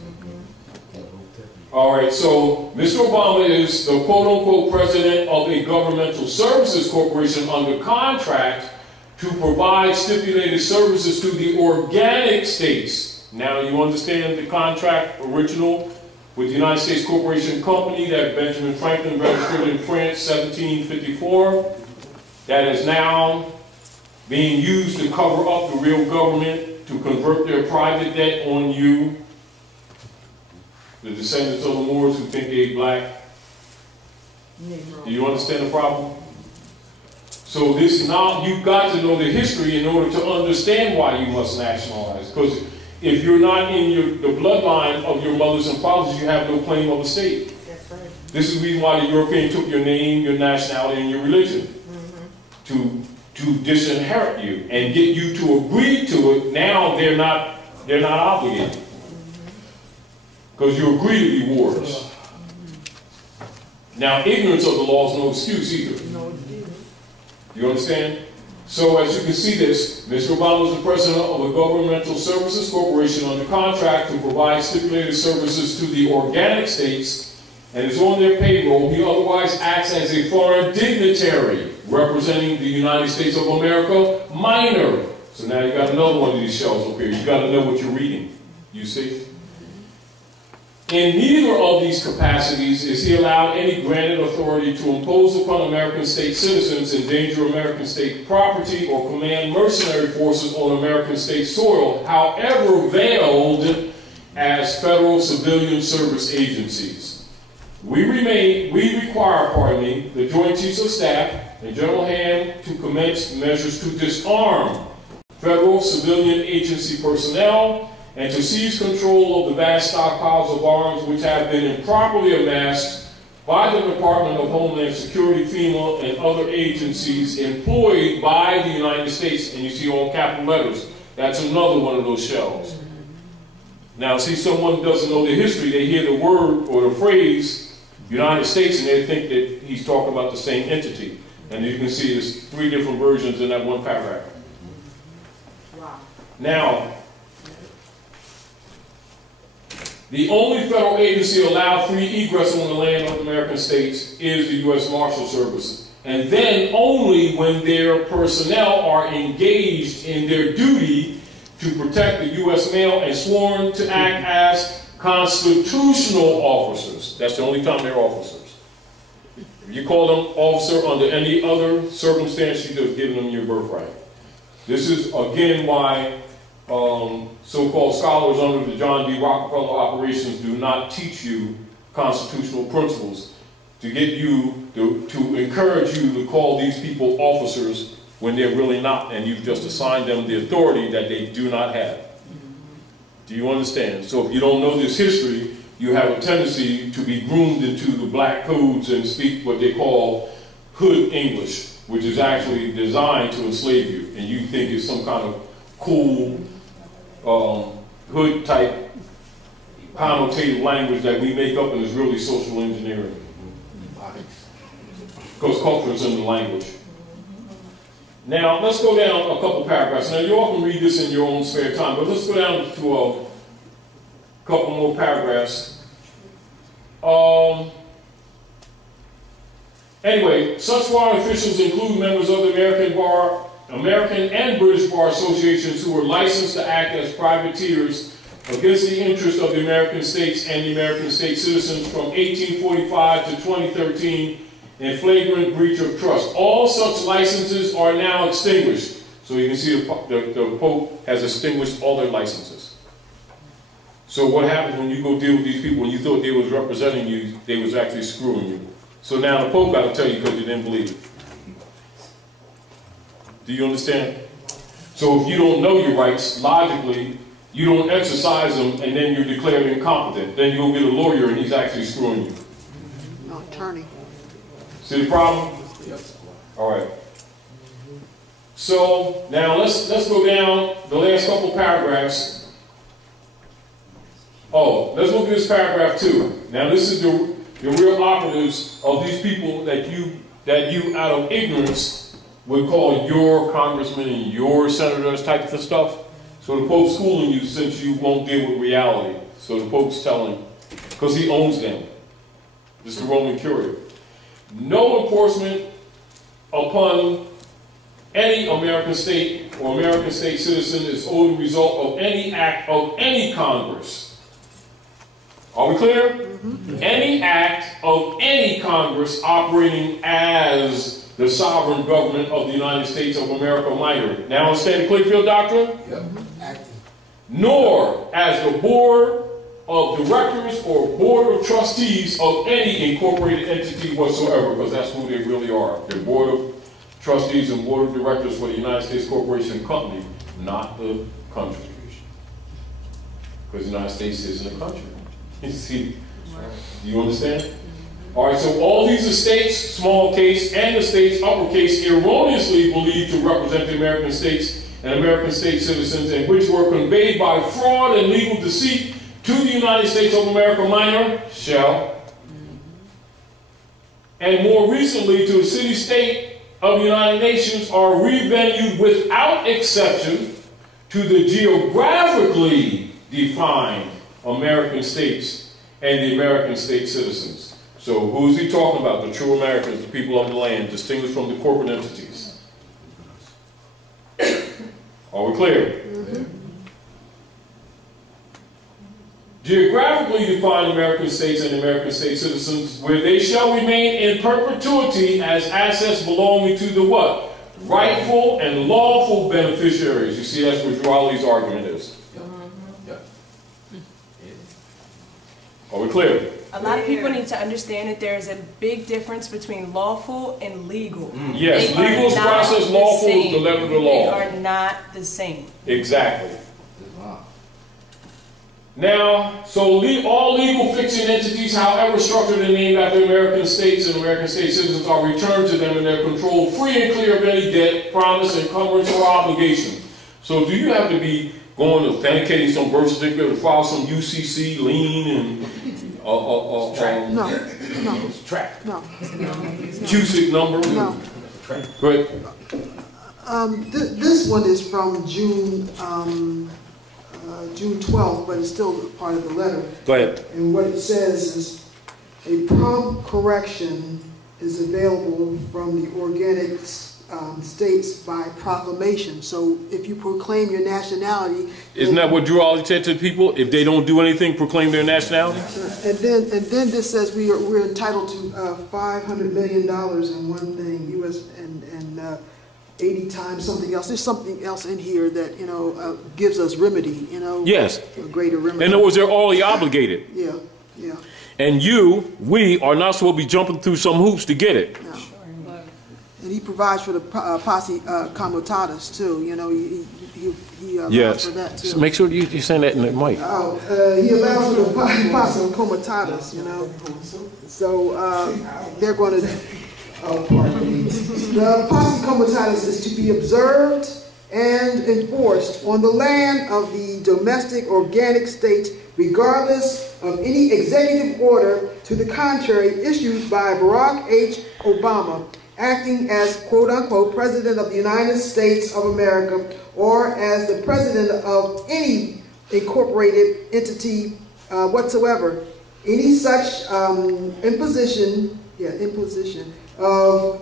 All right, so Mr. Obama is the quote-unquote president of a governmental services corporation under contract to provide stipulated services to the organic states. Now, you understand the contract original with the United States Corporation Company that Benjamin Franklin registered in France 1754, that is now being used to cover up the real government, to convert their private debt on you, the descendants of the Moors who think they're black. Do you understand the problem? So this now, you've got to know the history in order to understand why you must nationalize. Because if you're not in the bloodline of your mothers and fathers, you have no claim of a state. That's right. This is the reason why the European took your name, your nationality, and your religion to disinherit you and get you to agree to it. Now they're not obligated because you agree to be wars. Now ignorance of the law is no excuse either. You understand? So as you can see this, Mr. Obama is the president of a governmental services corporation under contract to provide stipulated services to the organic states and is on their payroll. He otherwise acts as a foreign dignitary representing the United States of America minor. So now you got another one of these shells up here. You got to know what you're reading. You see? In neither of these capacities is he allowed any granted authority to impose upon American state citizens, endanger American state property, or command mercenary forces on American state soil, however veiled as federal civilian service agencies. We require, the Joint Chiefs of Staff and General Hand to commence measures to disarm federal civilian agency personnel and to seize control of the vast stockpiles of arms which have been improperly amassed by the Department of Homeland Security, FEMA, and other agencies employed by the United States. And you see all capital letters. That's another one of those shells. Now, see, someone doesn't know the history. They hear the word or the phrase United States and they think that he's talking about the same entity. And you can see there's 3 different versions in that one paragraph. Wow. Now, the only federal agency allowed free egress on the land of the American states is the U.S. Marshal Service. And then only when their personnel are engaged in their duty to protect the U.S. mail and sworn to act as constitutional officers. That's the only time they're officers. If you call them officer under any other circumstance, you're just giving them your birthright. This is, again, why so-called scholars under the John D. Rockefeller operations do not teach you constitutional principles to get you, to encourage you to call these people officers when they're really not, and you've just assigned them the authority that they do not have. Do you understand? So if you don't know this history, you have a tendency to be groomed into the black codes and speak what they call hood English, which is actually designed to enslave you, and you think it's some kind of cool hood type connotative language that we make up and is really social engineering. Because culture is in the language. Now, let's go down a couple paragraphs. Now, you all can read this in your own spare time, but let's go down to a couple more paragraphs. Anyway, such foreign officials include members of the American and British bar associations who were licensed to act as privateers against the interests of the American states and the American state citizens from 1845 to 2013 in flagrant breach of trust. All such licenses are now extinguished. So you can see the Pope has extinguished all their licenses. So what happens when you go deal with these people, when you thought they was representing you, they was actually screwing you. So now the Pope got to tell you because you didn't believe it. Do you understand? So if you don't know your rights, logically, you don't exercise them, and then you're declared incompetent. Then you go get a lawyer, and he's actually screwing you. No, attorney. See the problem? Yes. All right. So now let's go down the last couple paragraphs. Oh, let's look at this paragraph 2. Now this is the real operatives of these people that you out of ignorance would call your congressmen and your senators type of stuff. So the Pope's schooling you since you won't deal with reality. So the Pope's telling, because he owns them. This is the Roman Curia. No enforcement upon any American state or American state citizen is owed the result of any act of any Congress. Are we clear? Mm-hmm. Any act of any Congress operating as the sovereign government of the United States of America minor. Now understand the Clearfield Doctrine? Yep. Nor as the board of directors or board of trustees of any incorporated entity whatsoever, because that's who they really are. They're board of trustees and board of directors for the United States Corporation Company, not the country. Because the United States isn't a country. You see? Do you understand? All right, so all these estates, small case, and the states, uppercase, erroneously believed to represent the American states and American state citizens, and which were conveyed by fraud and legal deceit to the United States of America minor, shall, and more recently to the city-state of the United Nations, are revenued without exception to the geographically defined American states and the American state citizens. So who is he talking about? The true Americans, the people of the land, distinguished from the corporate entities. Are we clear? Mm-hmm. Geographically defined American states and American state citizens, where they shall remain in perpetuity as assets belonging to the what? Rightful and lawful beneficiaries. You see, that's what Raleigh's argument is. Yep. Are we clear? A lot of people need to understand that there is a big difference between lawful and legal. Yes, legal is process, lawful is the letter of the law. They are not the same. Exactly. Now, so all legal fiction entities, however structured and named after American states and American state citizens, are returned to them in their control, free and clear of any debt, promise, encumbrance, or obligation. So do you have to be going to authenticating some birth certificate or file some UCC, lien, and QSIC number? No. Good. This one is from June 12th, but it's still part of the letter. Go ahead. And what it says is, a prompt correction is available from the organic states by proclamation. So if you proclaim your nationality... Isn't that what Drew always said to people? If they don't do anything, proclaim their nationality? And then this says we're entitled to $500 million in one thing, U.S. and 80 times something else. There's something else in here that, you know, gives us remedy, you know. Yes. A greater remedy. In other words, they're already obligated. Yeah, yeah. And we are not supposed to be jumping through some hoops to get it. No. And he provides for the posse comitatus too. You know, he allows for that too. So make sure you say that in the mic. He allows for the posse comitatus. You know, so they're going to. The posse comitatus is to be observed and enforced on the land of the domestic organic state, regardless of any executive order to the contrary issued by Barack H. Obama, acting as quote-unquote President of the United States of America, or as the President of any incorporated entity whatsoever. Any such imposition of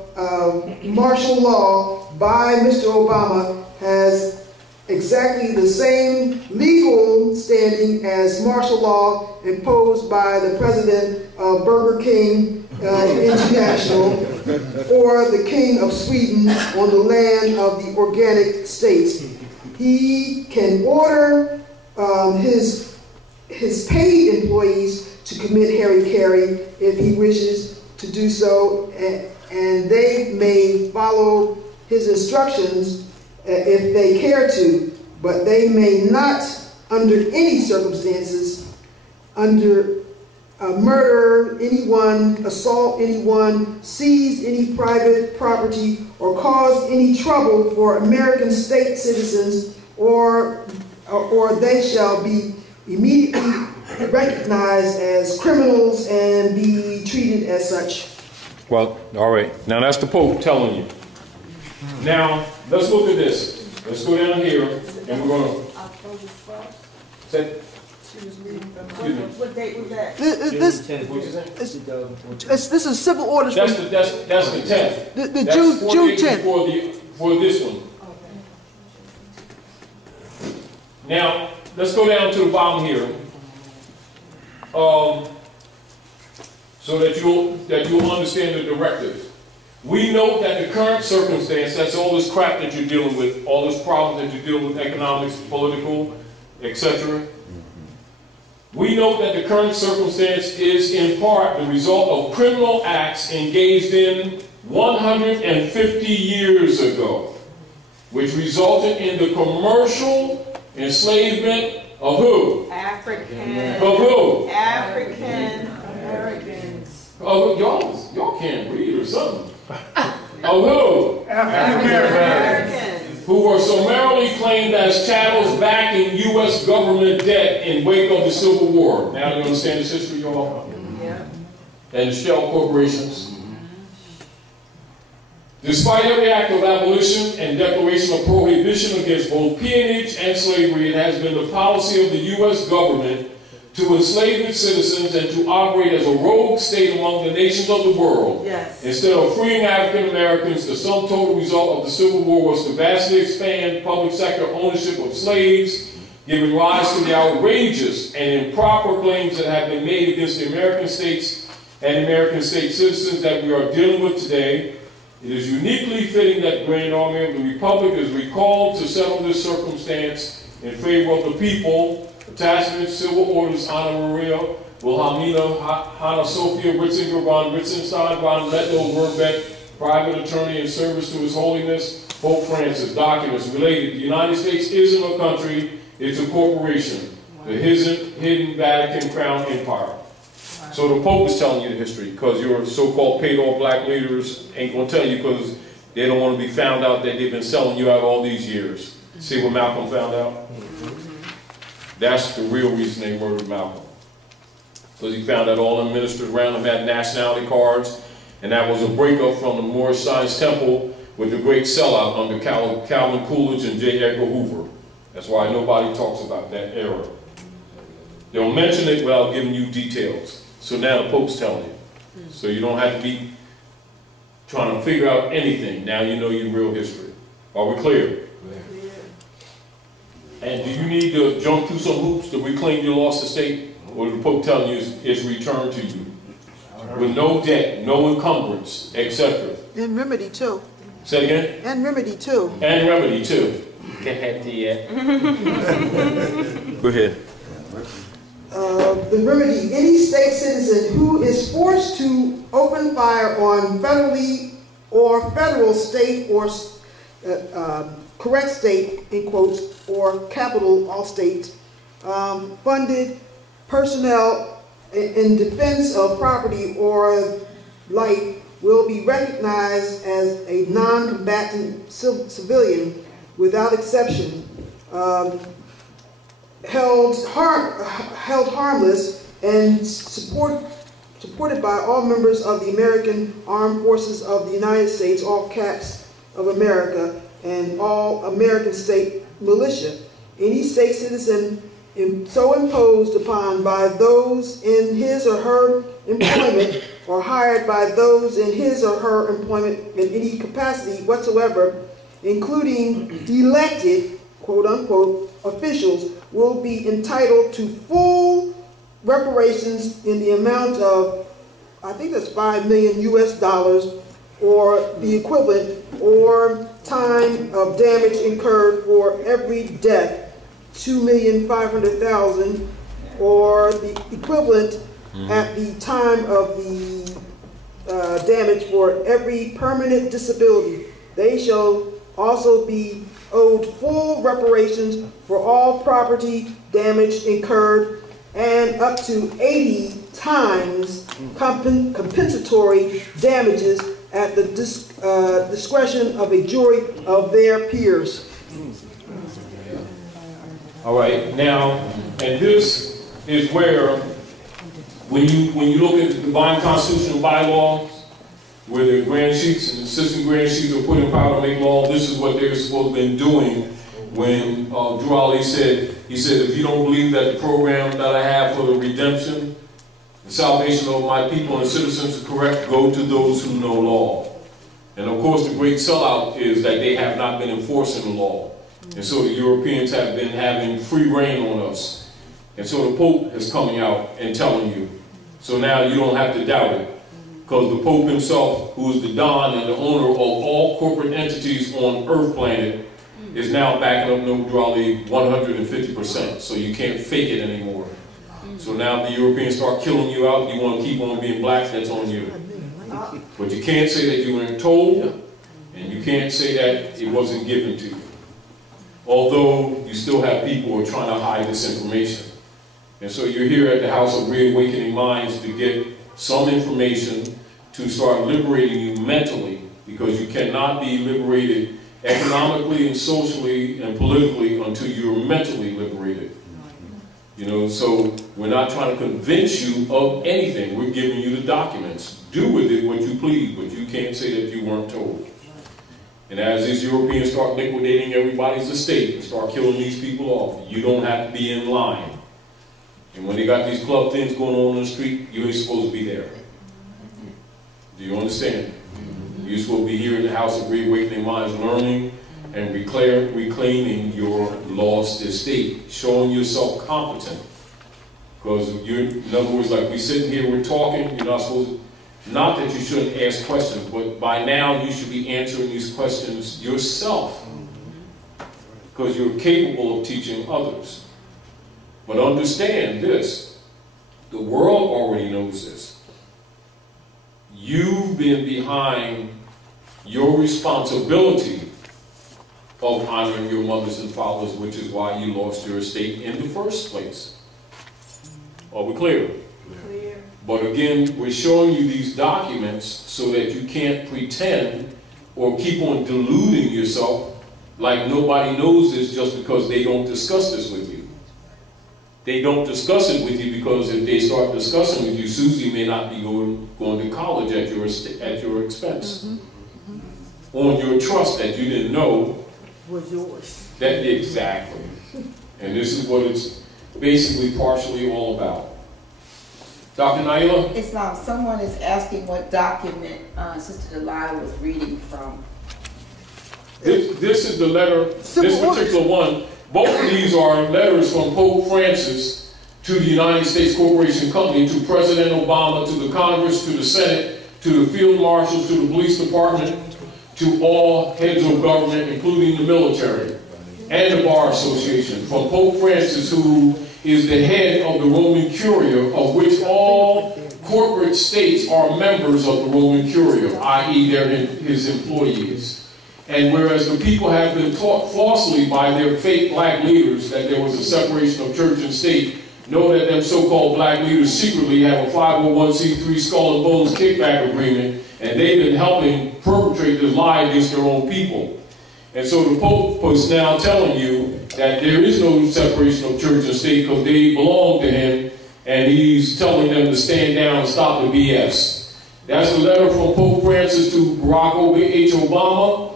martial law by Mr. Obama has exactly the same legal standing as martial law imposed by the President of Burger King International or the King of Sweden on the land of the organic states. He can order his paid employees to commit hara-kiri if he wishes to do so, and they may follow his instructions if they care to, but they may not, under any circumstances, murder anyone, assault anyone, seize any private property, or cause any trouble for American state citizens, or they shall be immediately recognized as criminals and be treated as such. Well, all right. Now that's the Pope telling you. Now, let's look at this. Let's go down here, and we're going to... October 1st. Say, What date was that? This is civil orders. That's the 10th. The That's June 4 days 10th. for this one. Now, let's go down to the bottom here. So that you'll understand the directive. We note that the current circumstance, that's all this crap that you're dealing with, all this problem that you're dealing with, economics, political, etc. We note that the current circumstance is in part the result of criminal acts engaged in 150 years ago, which resulted in the commercial enslavement of who? African. Of who? African Americans. Oh, y'all can't read or something. Of who? African Americans. Who were summarily claimed as chattels back in U.S. government debt in wake of the Civil War. Now you understand this history, y'all? Yeah. And the shell corporations. Despite every act of abolition and declaration of prohibition against both peonage and slavery, it has been the policy of the U.S. government to enslave its citizens and to operate as a rogue state among the nations of the world. Yes. Instead of freeing African Americans, the sum total result of the Civil War was to vastly expand public sector ownership of slaves, giving rise to the outrageous and improper claims that have been made against the American states and American state citizens that we are dealing with today. It is uniquely fitting that the Grand Army of the Republic is recalled to settle this circumstance in favor of the people. Attachments, civil orders, Anna Maria, Wilhelmina, Hanna Sophia, Ritzinger, von Ritzenstein, von Lettow-Verbeck, private attorney in service to His Holiness, Pope Francis. Documents related. The United States isn't a country, it's a corporation. The hidden Vatican Crown Empire. So the Pope is telling you the history because your so-called paid-off black leaders ain't going to tell you because they don't want to be found out that they've been selling you out all these years. See what Malcolm found out? That's the real reason they murdered Malcolm. Because he found out all the ministers around him had nationality cards, and that was a breakup from the Moorish Science Temple with the great sellout under Calvin Coolidge and J. Edgar Hoover. That's why nobody talks about that era. They'll mention it without giving you details. So now the Pope's telling you. So you don't have to be trying to figure out anything. Now you know your real history. Are we clear? And do you need to jump through some hoops to reclaim your lost estate? Or the Pope telling you is returned to you with no debt, no encumbrance, etc. And remedy too. Say it again? And remedy too. And remedy too. Go ahead, Tia. Go ahead. The remedy, any state citizen who is forced to open fire on federally or federal, state, or correct state, in quotes, or capital, all states, funded personnel in defense of property or life will be recognized as a non-combatant civilian without exception, held harmless and supported by all members of the American Armed Forces of the United States, all caps of America, and all American state militia. Any state citizen so imposed upon by those in his or her employment or hired by those in his or her employment in any capacity whatsoever, including elected, quote unquote, officials, will be entitled to full reparations in the amount of, I think that's $5 million US, or the equivalent, or time of damage incurred for every death, $2,500,000, or the equivalent at the time of the damage for every permanent disability. They shall also be owed full reparations for all property damage incurred and up to 80 times compensatory damages at the discretion of a jury of their peers. All right, now, and this is where, when you look at the divine constitutional bylaws, where the grand chiefs and assistant grand chiefs are put in power to make law, this is what they're supposed to have been doing when Drew Ali said, he said, if you don't believe that the program that I have for the redemption, the salvation of my people and citizens is correct, go to those who know law. And of course, the great sellout is that they have not been enforcing the law. And so the Europeans have been having free reign on us. And so the Pope is coming out and telling you. So now you don't have to doubt it. Because the Pope himself, who is the Don and the owner of all corporate entities on Earth planet, is now backing up Nobdrali 150%. So you can't fake it anymore. So now the Europeans start killing you out, you want to keep on being black, that's on you. But you can't say that you weren't told, and you can't say that it wasn't given to you. Although you still have people who are trying to hide this information. And so you're here at the House of Reawakening Minds to get some information to start liberating you mentally, because you cannot be liberated economically and socially and politically until you're mentally liberated. You know, so we're not trying to convince you of anything. We're giving you the documents. Do with it what you please, but you can't say that you weren't told. And as these Europeans start liquidating everybody's estate and start killing these people off, you don't have to be in line. And when they got these club things going on in the street, you ain't supposed to be there. Do you understand? You're supposed to be here in the House of Reawakening Minds, learning and reclaiming your lost estate, showing yourself competent. Because you're, in other words, like we sitting here, we're talking, you're not supposed to, not that you shouldn't ask questions, but by now you should be answering these questions yourself. Because you're capable of teaching others. But understand this, the world already knows this. You've been behind your responsibility of honoring your mothers and fathers, which is why you lost your estate in the first place. Are we clear? Clear. But again, we're showing you these documents so that you can't pretend or keep on deluding yourself like nobody knows this just because they don't discuss this with you. They don't discuss it with you because if they start discussing with you, Susie may not be going to college at your expense. On your trust that you didn't know was yours. That exactly. And this is what it's basically partially all about. Dr. Naila? Islam, someone is asking what document Sister Delilah was reading from. This is the letter, this particular one. Both of these are letters from Pope Francis to the United States Corporation Company, to President Obama, to the Congress, to the Senate, to the field marshals, to the police department, to all heads of government, including the military and the Bar Association, from Pope Francis, who is the head of the Roman Curia, of which all corporate states are members of the Roman Curia, i.e. they're his employees. And whereas the people have been taught falsely by their fake black leaders that there was a separation of church and state, know that them so-called black leaders secretly have a 501c3 skull and bones kickback agreement, and they've been helping perpetrate this lie against their own people. And so the Pope is now telling you that there is no separation of church and state because they belong to him, and he's telling them to stand down and stop the BS. That's the letter from Pope Francis to Barack H. Obama,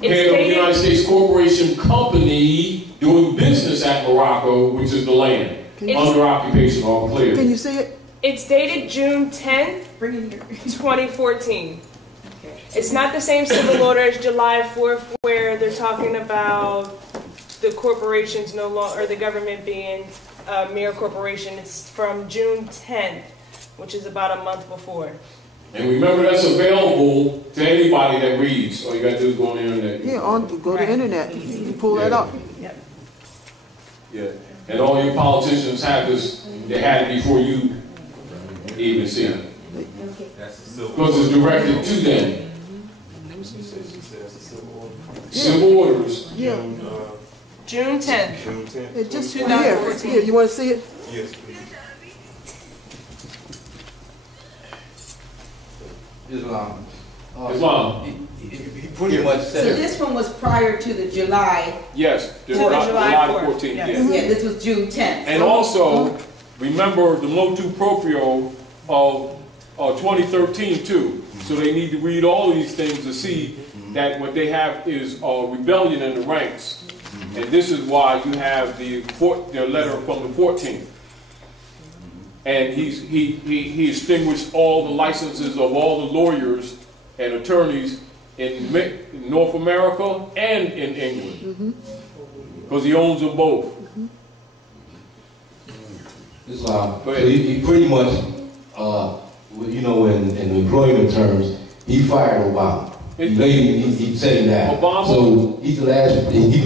head of the United States Corporation Company doing business at Morocco, which is the land under occupation or cleared. Can you say it? It's dated June 10th, 2014. It's not the same civil order as July 4th, where they're talking about the corporations no longer, or the government being a mere corporation. It's from June 10th, which is about a month before. And remember, that's available to anybody that reads. All you got to do is go on the internet. Yeah, go to the internet. You can pull that up. Yep. Yeah. And all your politicians have this, they had it before you even see it. Because it's directed to them. Civil orders. Yeah. June 10th. It just 2014. here. You want to see it? Yes, please. Islam. Islam. He pretty much So said this one was prior to the July. Yes, July 14th. Yes. Yes. Yeah, this was June 10th. And also, remember the motu proprio of 2013 too. So they need to read all of these things to see that what they have is rebellion in the ranks. And this is why you have their letter from the 14th. And he extinguished all the licenses of all the lawyers and attorneys in North America and in England. Because he owns them both. Islam. So he pretty much, you know, in employment terms, he fired Obama. He said that. Obama? So he was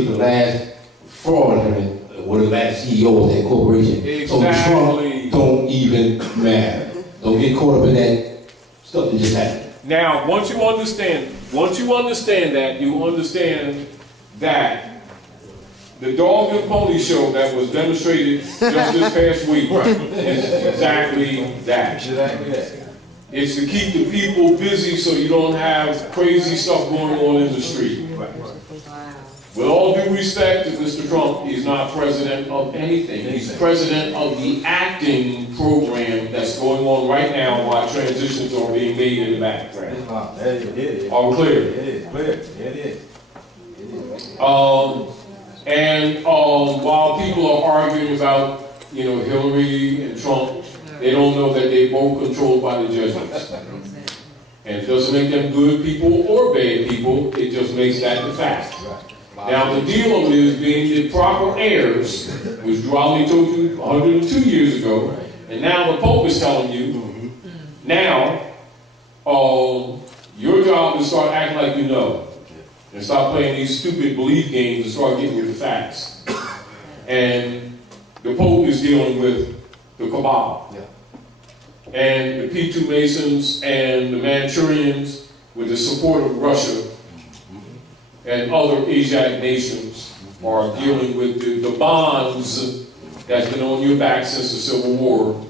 the last fraudulent, or the last CEO of that corporation. Exactly. So Trump don't even matter. Don't get caught up in that stuff that just happened. Now, once you understand that, you understand that the dog and pony show that was demonstrated just this past week is exactly that. It's to keep the people busy so you don't have crazy stuff going on in the street. With all due respect to Mr. Trump, he's not president of anything. He's president of the acting program that's going on right now while transitions are being made in the background. All clear? It is clear. It is. And while people are arguing about, you know, Hillary and Trump, they don't know that they're both controlled by the Jesuits. And it doesn't make them good people or bad people, it just makes that the fact. Now the deal of it is being the proper heirs, which Raleigh told you 102 years ago, and now the Pope is telling you, now your job is to start acting like you know. And stop playing these stupid belief games and start getting with the facts. And the Pope is dealing with the cabal. And the P2 Masons and the Manchurians, with the support of Russia and other Asiatic nations, are dealing with the bonds that's been on your back since the Civil War.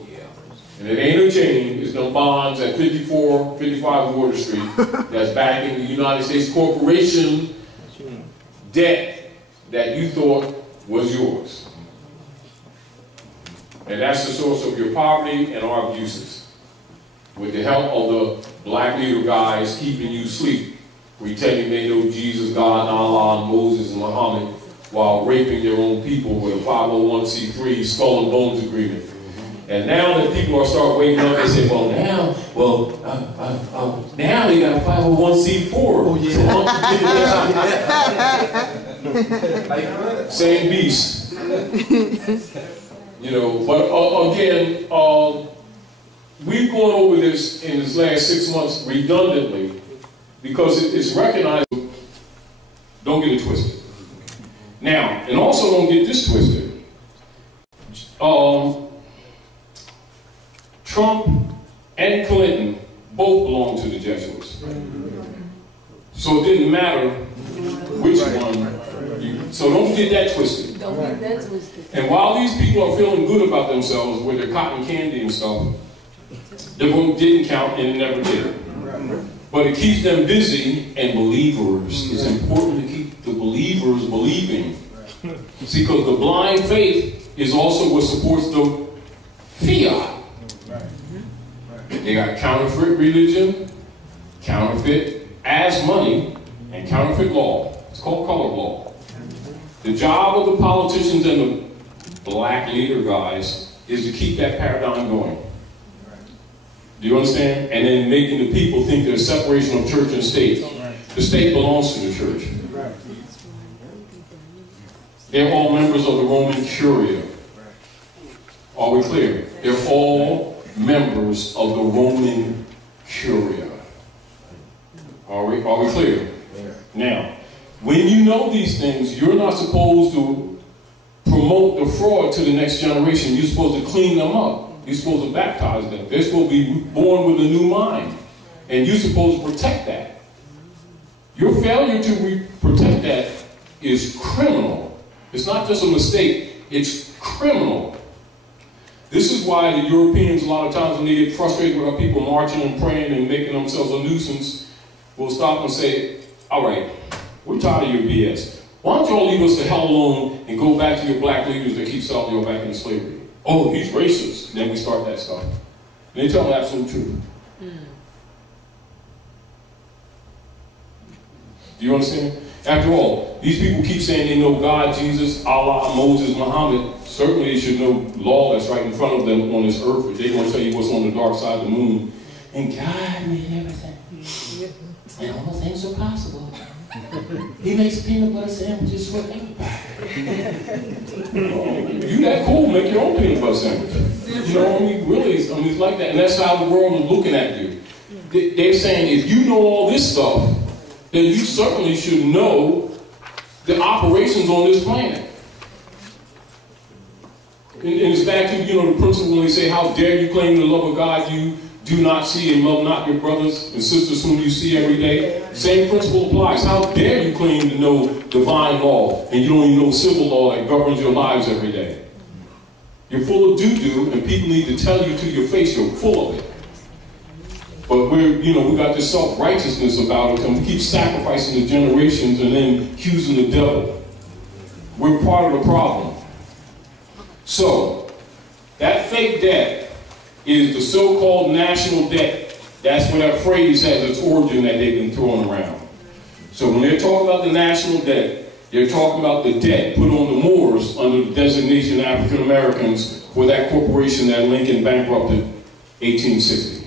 And it ain't a chain, it's no bonds at 55 Water Street that's backing the United States corporation debt that you thought was yours. And that's the source of your poverty and our abuses. With the help of the black leader guys keeping you asleep, pretending they know Jesus, God, and Allah, and Moses, and Muhammad, while raping their own people with a 501c3 skull and bones agreement. And now that people are starting waking up, they say, well, now they got a 501c4. Oh, yeah. Same beast. You know, but again, we've gone over this in this last 6 months redundantly, because it's recognized. Don't get it twisted. Now, and also don't get this twisted. Trump and Clinton both belong to the Jesuits. So it didn't matter which one. So don't get that twisted. Don't get that twisted. And while these people are feeling good about themselves with their cotton candy and stuff, the vote didn't count and it never did. But it keeps them busy, and believers. It's important to keep the believers believing. See, because the blind faith is also what supports the fiat. They got counterfeit religion, counterfeit as money, and counterfeit law. It's called color law. The job of the politicians and the black leader guys is to keep that paradigm going. Do you understand? And then making the people think there's separation of church and state. The state belongs to the church. They're all members of the Roman Curia. Are we clear? They're all members of the Roman Curia. Are we clear? Now, when you know these things, you're not supposed to promote the fraud to the next generation. You're supposed to clean them up. You're supposed to baptize them. They're supposed to be born with a new mind. And you're supposed to protect that. Your failure to protect that is criminal. It's not just a mistake, it's criminal. This is why the Europeans, a lot of times when they get frustrated with our people marching and praying and making themselves a nuisance, will stop and say, all right, we're tired of your BS. Why don't y'all leave us the hell alone and go back to your black leaders that keep selling you back into slavery? Oh, he's racist. Then we start that stuff. And they tell the absolute truth. Do you understand? After all, these people keep saying they know God, Jesus, Allah, Moses, Muhammad. Certainly they should know law that's right in front of them on this earth. But they're going to tell you what's on the dark side of the moon. And God made everything. And all things are possible. He makes peanut butter sandwiches for everybody. You that cool, make your own peanut butter sandwich. You know what I mean? Really, it's like that. And that's how the world is looking at you. They're saying, if you know all this stuff, then you certainly should know the operations on this planet. And it's back to, the principle when they say, how dare you claim the love of God you do not see and love not your brothers and sisters whom you see every day. Same principle applies. How dare you claim to know divine law and you don't even know civil law that governs your lives every day. You're full of doo-doo and people need to tell you to your face you're full of it. But we got this self-righteousness about it and we keep sacrificing the generations and then accusing the devil. We're part of the problem. So, that fake debt is the so-called national debt. That's where that phrase has its origin that they've been throwing around. So when they're talking about the national debt, they're talking about the debt put on the Moors under the designation of African Americans for that corporation that Lincoln bankrupted 1860,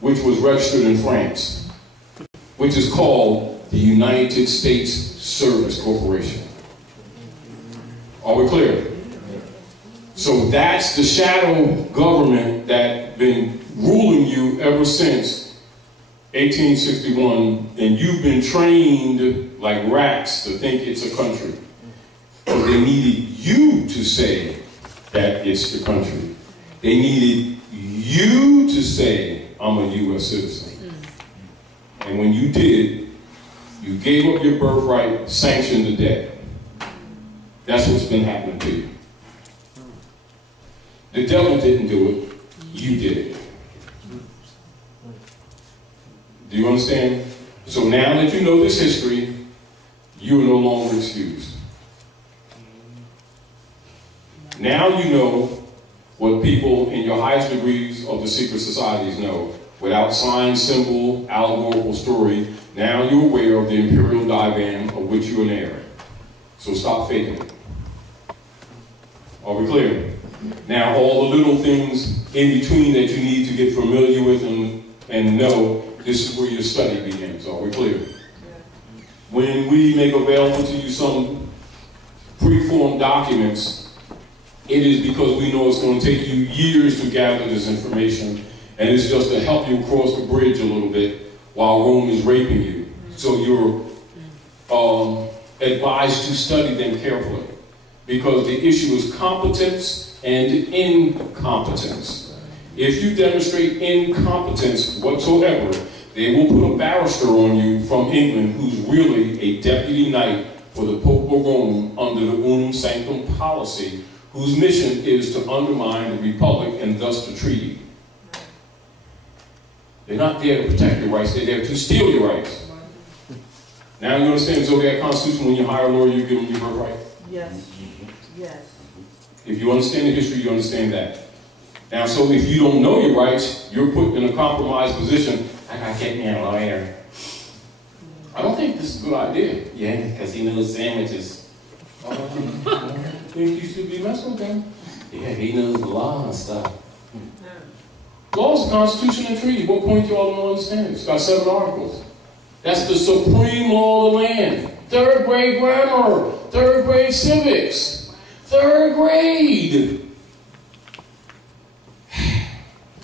which was registered in France, which is called the United States Service Corporation. Are we clear? So that's the shadow government that's been ruling you ever since 1861, and you've been trained like rats to think it's a country. But they needed you to say that it's the country. They needed you to say, I'm a U.S. citizen. And when you did, you gave up your birthright, sanctioned the debt. That's what's been happening to you. The devil didn't do it, you did it. Do you understand? So now that you know this history, you are no longer excused. Now you know what people in your highest degrees of the secret societies know. Without sign, symbol, allegorical story, now you're aware of the imperial divan of which you're an heir. So stop faking it. Are we clear? Now, all the little things in between that you need to get familiar with and know, this is where your study begins. Are we clear? When we make available to you some pre-formed documents, it is because we know it's going to take you years to gather this information, and it's just to help you cross the bridge a little bit while Rome is raping you. So you're advised to study them carefully, because the issue is competence and incompetence. If you demonstrate incompetence whatsoever, they will put a barrister on you from England who's really a deputy knight for the Pope of Rome under the Unum Sanctum policy, whose mission is to undermine the Republic and thus the treaty. They're not there to protect your rights, they're there to steal your rights. Now you understand the Zodiac Constitution, when you hire a lawyer, you give them your birthright? Yes. Yes. If you understand the history, you understand that. Now, so if you don't know your rights, you're put in a compromised position. I gotta get me a lawyer. I don't think this is a good idea. Yeah, because he knows sandwiches. I think you should be messing with him. Yeah, he knows the law and stuff. Law is the Constitution and treaty. What point do you all don't understand? It's got 7 articles. That's the supreme law of the land. 3rd grade grammar, 3rd grade civics, 3rd grade.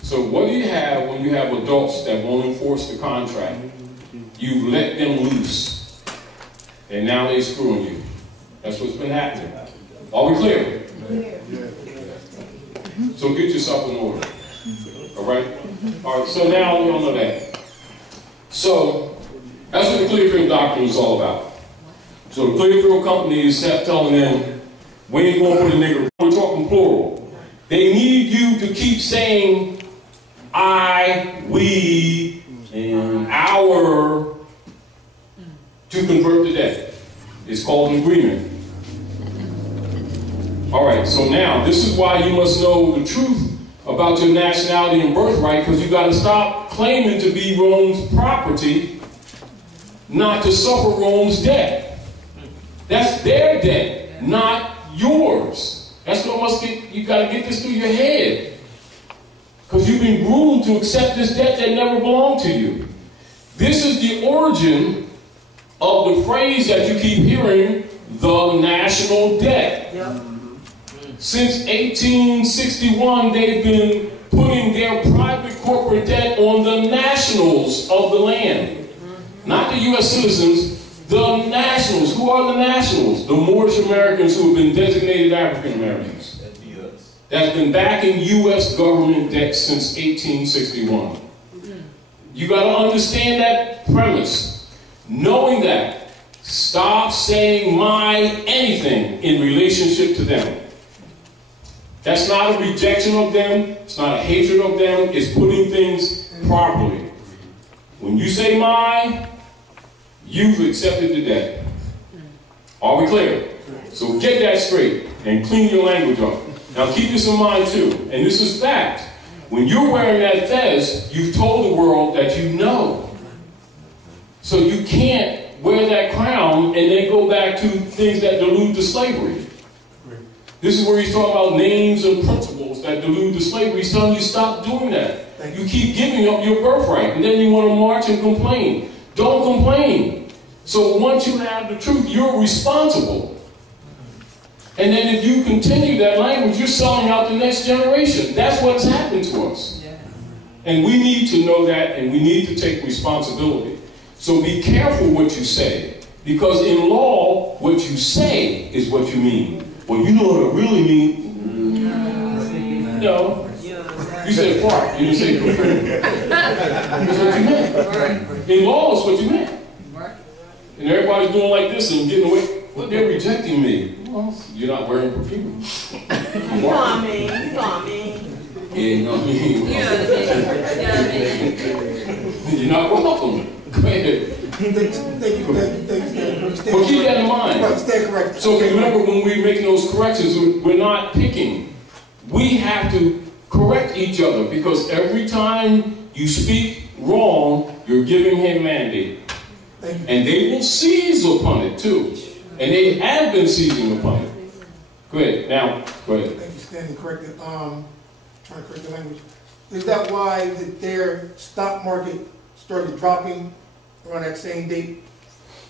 So what do you have when you have adults that won't enforce the contract? You let them loose, and now they're screwing you. That's what's been happening. Are we clear? So get yourself in order. All right? All right, so now we all know that. So that's what the Clearfield Doctrine is all about. So the Clearfield Company is telling them, we ain't going for the nigger. We're talking plural. They need you to keep saying I, we, and our to convert the debt. It's called an agreement. All right, so now this is why you must know the truth about your nationality and birthright, because you got to stop claiming to be Rome's property, not to suffer Rome's debt. That's their debt, not yours. That's what must get, you got to get this through your head. Because you've been groomed to accept this debt that never belonged to you. This is the origin of the phrase that you keep hearing, the national debt. Yep. Since 1861, they've been putting their private corporate debt on the nationals of the land. Not the U.S. citizens, the nationals. Who are the nationals? The Moorish Americans who have been designated African Americans. That's been backing U.S. government debt since 1861. You got to understand that premise. Knowing that, stop saying my anything in relationship to them. That's not a rejection of them. It's not a hatred of them. It's putting things properly. When you say my, you've accepted the debt. Are we clear? So get that straight and clean your language up. Now keep this in mind too, and this is fact. When you're wearing that fez, you've told the world that you know. So you can't wear that crown and then go back to things that delude to slavery. This is where he's talking about names and principles that delude to slavery. He's telling you stop doing that. You keep giving up your birthright, and then you want to march and complain. Don't complain. So once you have the truth, you're responsible. And then if you continue that language, you're selling out the next generation. That's what's happened to us. And we need to know that, and we need to take responsibility. So be careful what you say, because in law, what you say is what you mean. Well, you know what I really mean? No. You said part. You didn't say prefer. That's what you meant. In law, it's what you meant. And everybody's doing like this and getting away. Well, they're rejecting me. Well, you're not wearing perfume. You know what I mean? You know what I mean? Yeah, you know what I mean? You know what I mean? You're not welcome. Go ahead. But keep that in mind. So remember, when we're making those corrections, we're not picking. We have to correct each other, because every time you speak wrong, you're giving him mandate. And they will seize upon it too. And they have been seizing upon it. Go ahead. Now, go ahead. Thank you, standing corrected. Trying to correct the language. Is that why their stock market started dropping around that same date?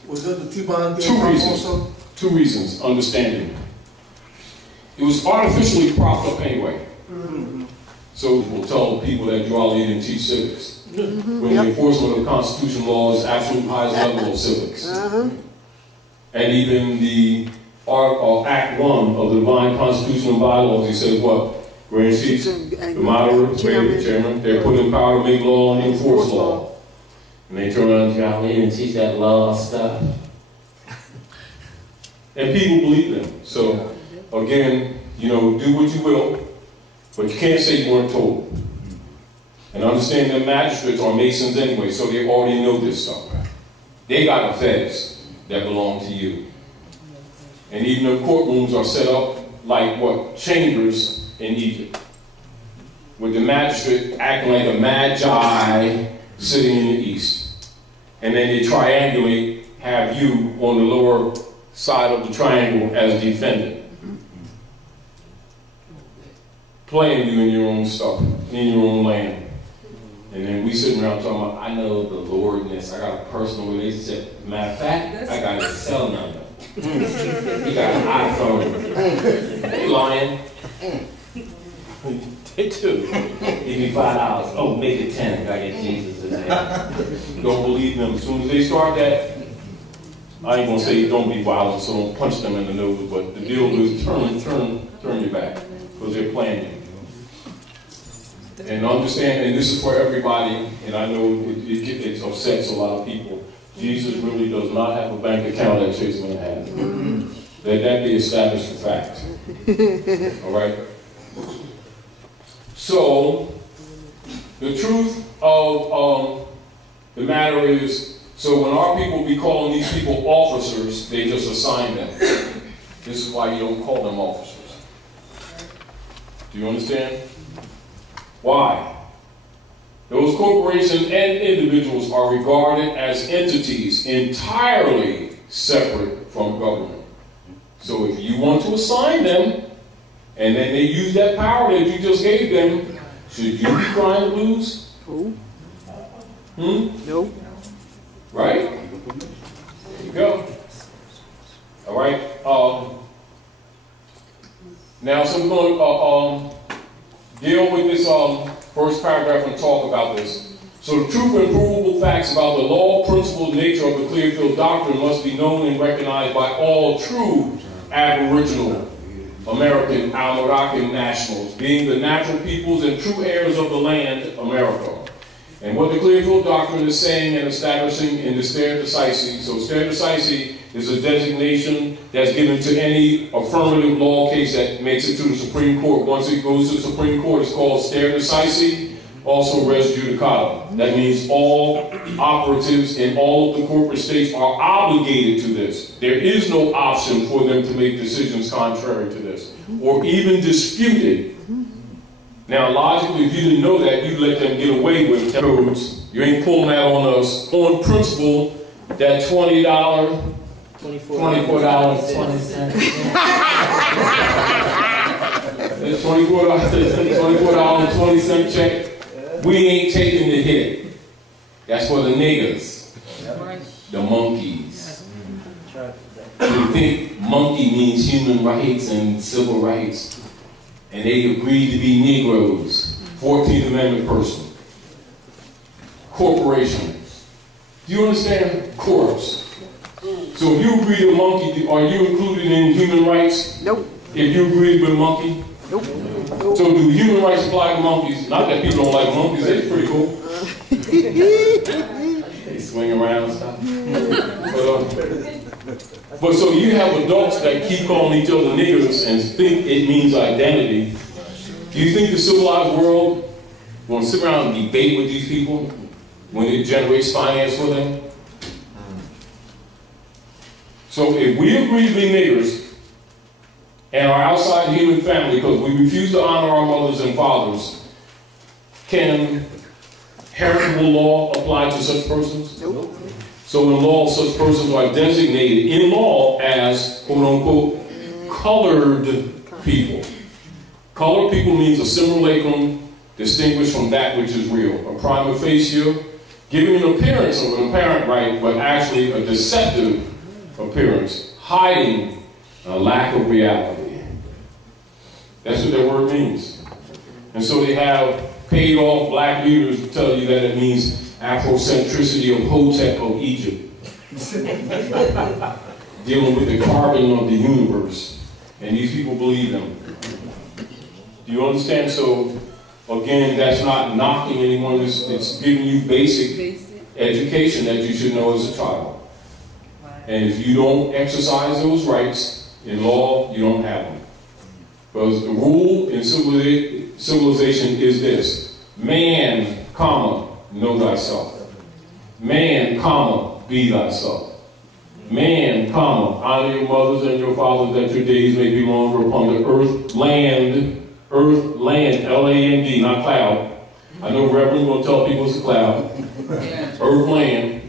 Was it the T-bond deal? 2 reasons. Also? 2 reasons. Understanding. It was artificially propped up anyway. So we'll tell people that you all need and teach civics. when the enforcement of Constitution law is absolute highest level of civics. And even the Act 1 of the Divine Constitution and Bylaws, he says what? Grand Chiefs, the moderator, chairman, they're put in power to make law and enforce law. And they turn around and go in and teach that law stuff. And people believe them. So, again, you know, do what you will, but you can't say you weren't told. And understand that magistrates are Masons anyway, so they already know this stuff. They got the feds that belong to you. And even the courtrooms are set up like what? Chambers in Egypt. With the magistrate acting like a magi sitting in the east. And then they triangulate, have you on the lower side of the triangle as defendant. Playing you in your own stuff, in your own land. And then we sitting around talking about, I know the Lordness, I got a personal relationship. Matter of fact, I got his cell number. He got an iPhone. They lying. They do. Give me $5. Oh, make it 10. I get Jesus in there. Don't believe them. As soon as they start that, I ain't gonna say don't be violent, so don't punch them in the nose. But the deal is turn your back, because they're playing you. And understand, and this is for everybody, and I know it upsets a lot of people. Jesus really does not have a bank account at Chase Manhattan. Let that be established for fact. All right? So, the truth of the matter is, so when our people be calling these people officers, they just assign them. This is why you don't call them officers. Do you understand? Why? Those corporations and individuals are regarded as entities entirely separate from government. So if you want to assign them, and then they use that power that you just gave them, should you be crying the blues? No. Right? There you go. All right. Now, so we're going to deal with this first paragraph and talk about this. So the truth and provable facts about the law, principle, and nature of the Clearfield Doctrine must be known and recognized by all true Aboriginal American Almoroccan nationals, being the natural peoples and true heirs of the land, America. And what the Clearfield Doctrine is saying and establishing in the stare decisis. So stare decisis is a designation that's given to any affirmative law case that makes it to the Supreme Court. Once it goes to the Supreme Court, it's called stare decisis, also res judicata. That means all operatives in all of the corporate states are obligated to this. There is no option for them to make decisions contrary to this, or even dispute it. Now, logically, if you didn't know that, you'd let them get away with codes. You ain't pulling that on us. On principle, that $20, $24.20. That $24.20 check, we ain't taking the hit. That's for the niggers, the monkeys. You think monkey means human rights and civil rights. And they agreed to be Negroes, 14th Amendment person. Corporation. Do you understand? Corpse. So if you agree to a monkey, are you included in human rights? Nope. If you agree with a monkey? Nope. So do human rights apply to monkeys? Not that people don't like monkeys, they're pretty cool. They swing around and stuff. But so you have adults that keep calling each other niggers and think it means identity. Do you think the civilized world will sit around and debate with these people when it generates finance for them? So if we agree to be niggers and are outside the human family because we refuse to honor our mothers and fathers, can heritable law apply to such persons? Nope. So in law, such persons are designated in law as, quote-unquote, colored people. Colored people means a simulacrum distinguished from that which is real. A prima facie, giving an appearance of an apparent right, but actually a deceptive appearance, hiding a lack of reality. That's what that word means. And so they have paid off black leaders to tell you that it means Afrocentricity of Hotep of Egypt. Dealing with the carbon of the universe. And these people believe them. Do you understand? So, again, that's not knocking anyone. It's giving you basic education that you should know as a child. And if you don't exercise those rights in law, you don't have them. Because the rule in civilization is this: man, comma, know thyself. Man, comma, be thyself. Man, comma, honor your mothers and your fathers, that your days may be longer upon the earth, land, L-A-N-D, not cloud. I know Reverend will tell people it's a cloud. Earth, land,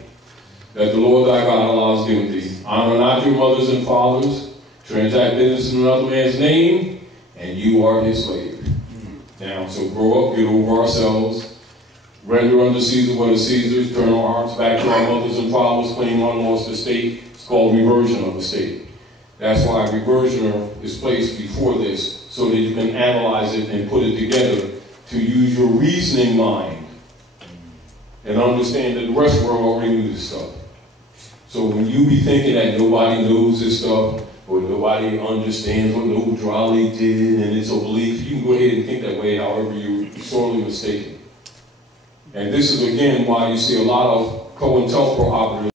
that the Lord thy God Allah has given thee. Honor not your mothers and fathers, transact business in another man's name, and you are his slave. Now, so grow up, get over ourselves, render unto Caesar what is Caesar's, turn our hearts back to our mothers and fathers, claim unlost estate. It's called reversion of estate. That's why reversioner is placed before this, so that you can analyze it and put it together to use your reasoning mind and understand that the rest of the world already knew this stuff. So when you be thinking that nobody knows this stuff, or nobody understands what no Drali did, and it's a belief, you can go ahead and think that way, however you're sorely mistaken. And this is, again, why you see a lot of COINTELPRO operatives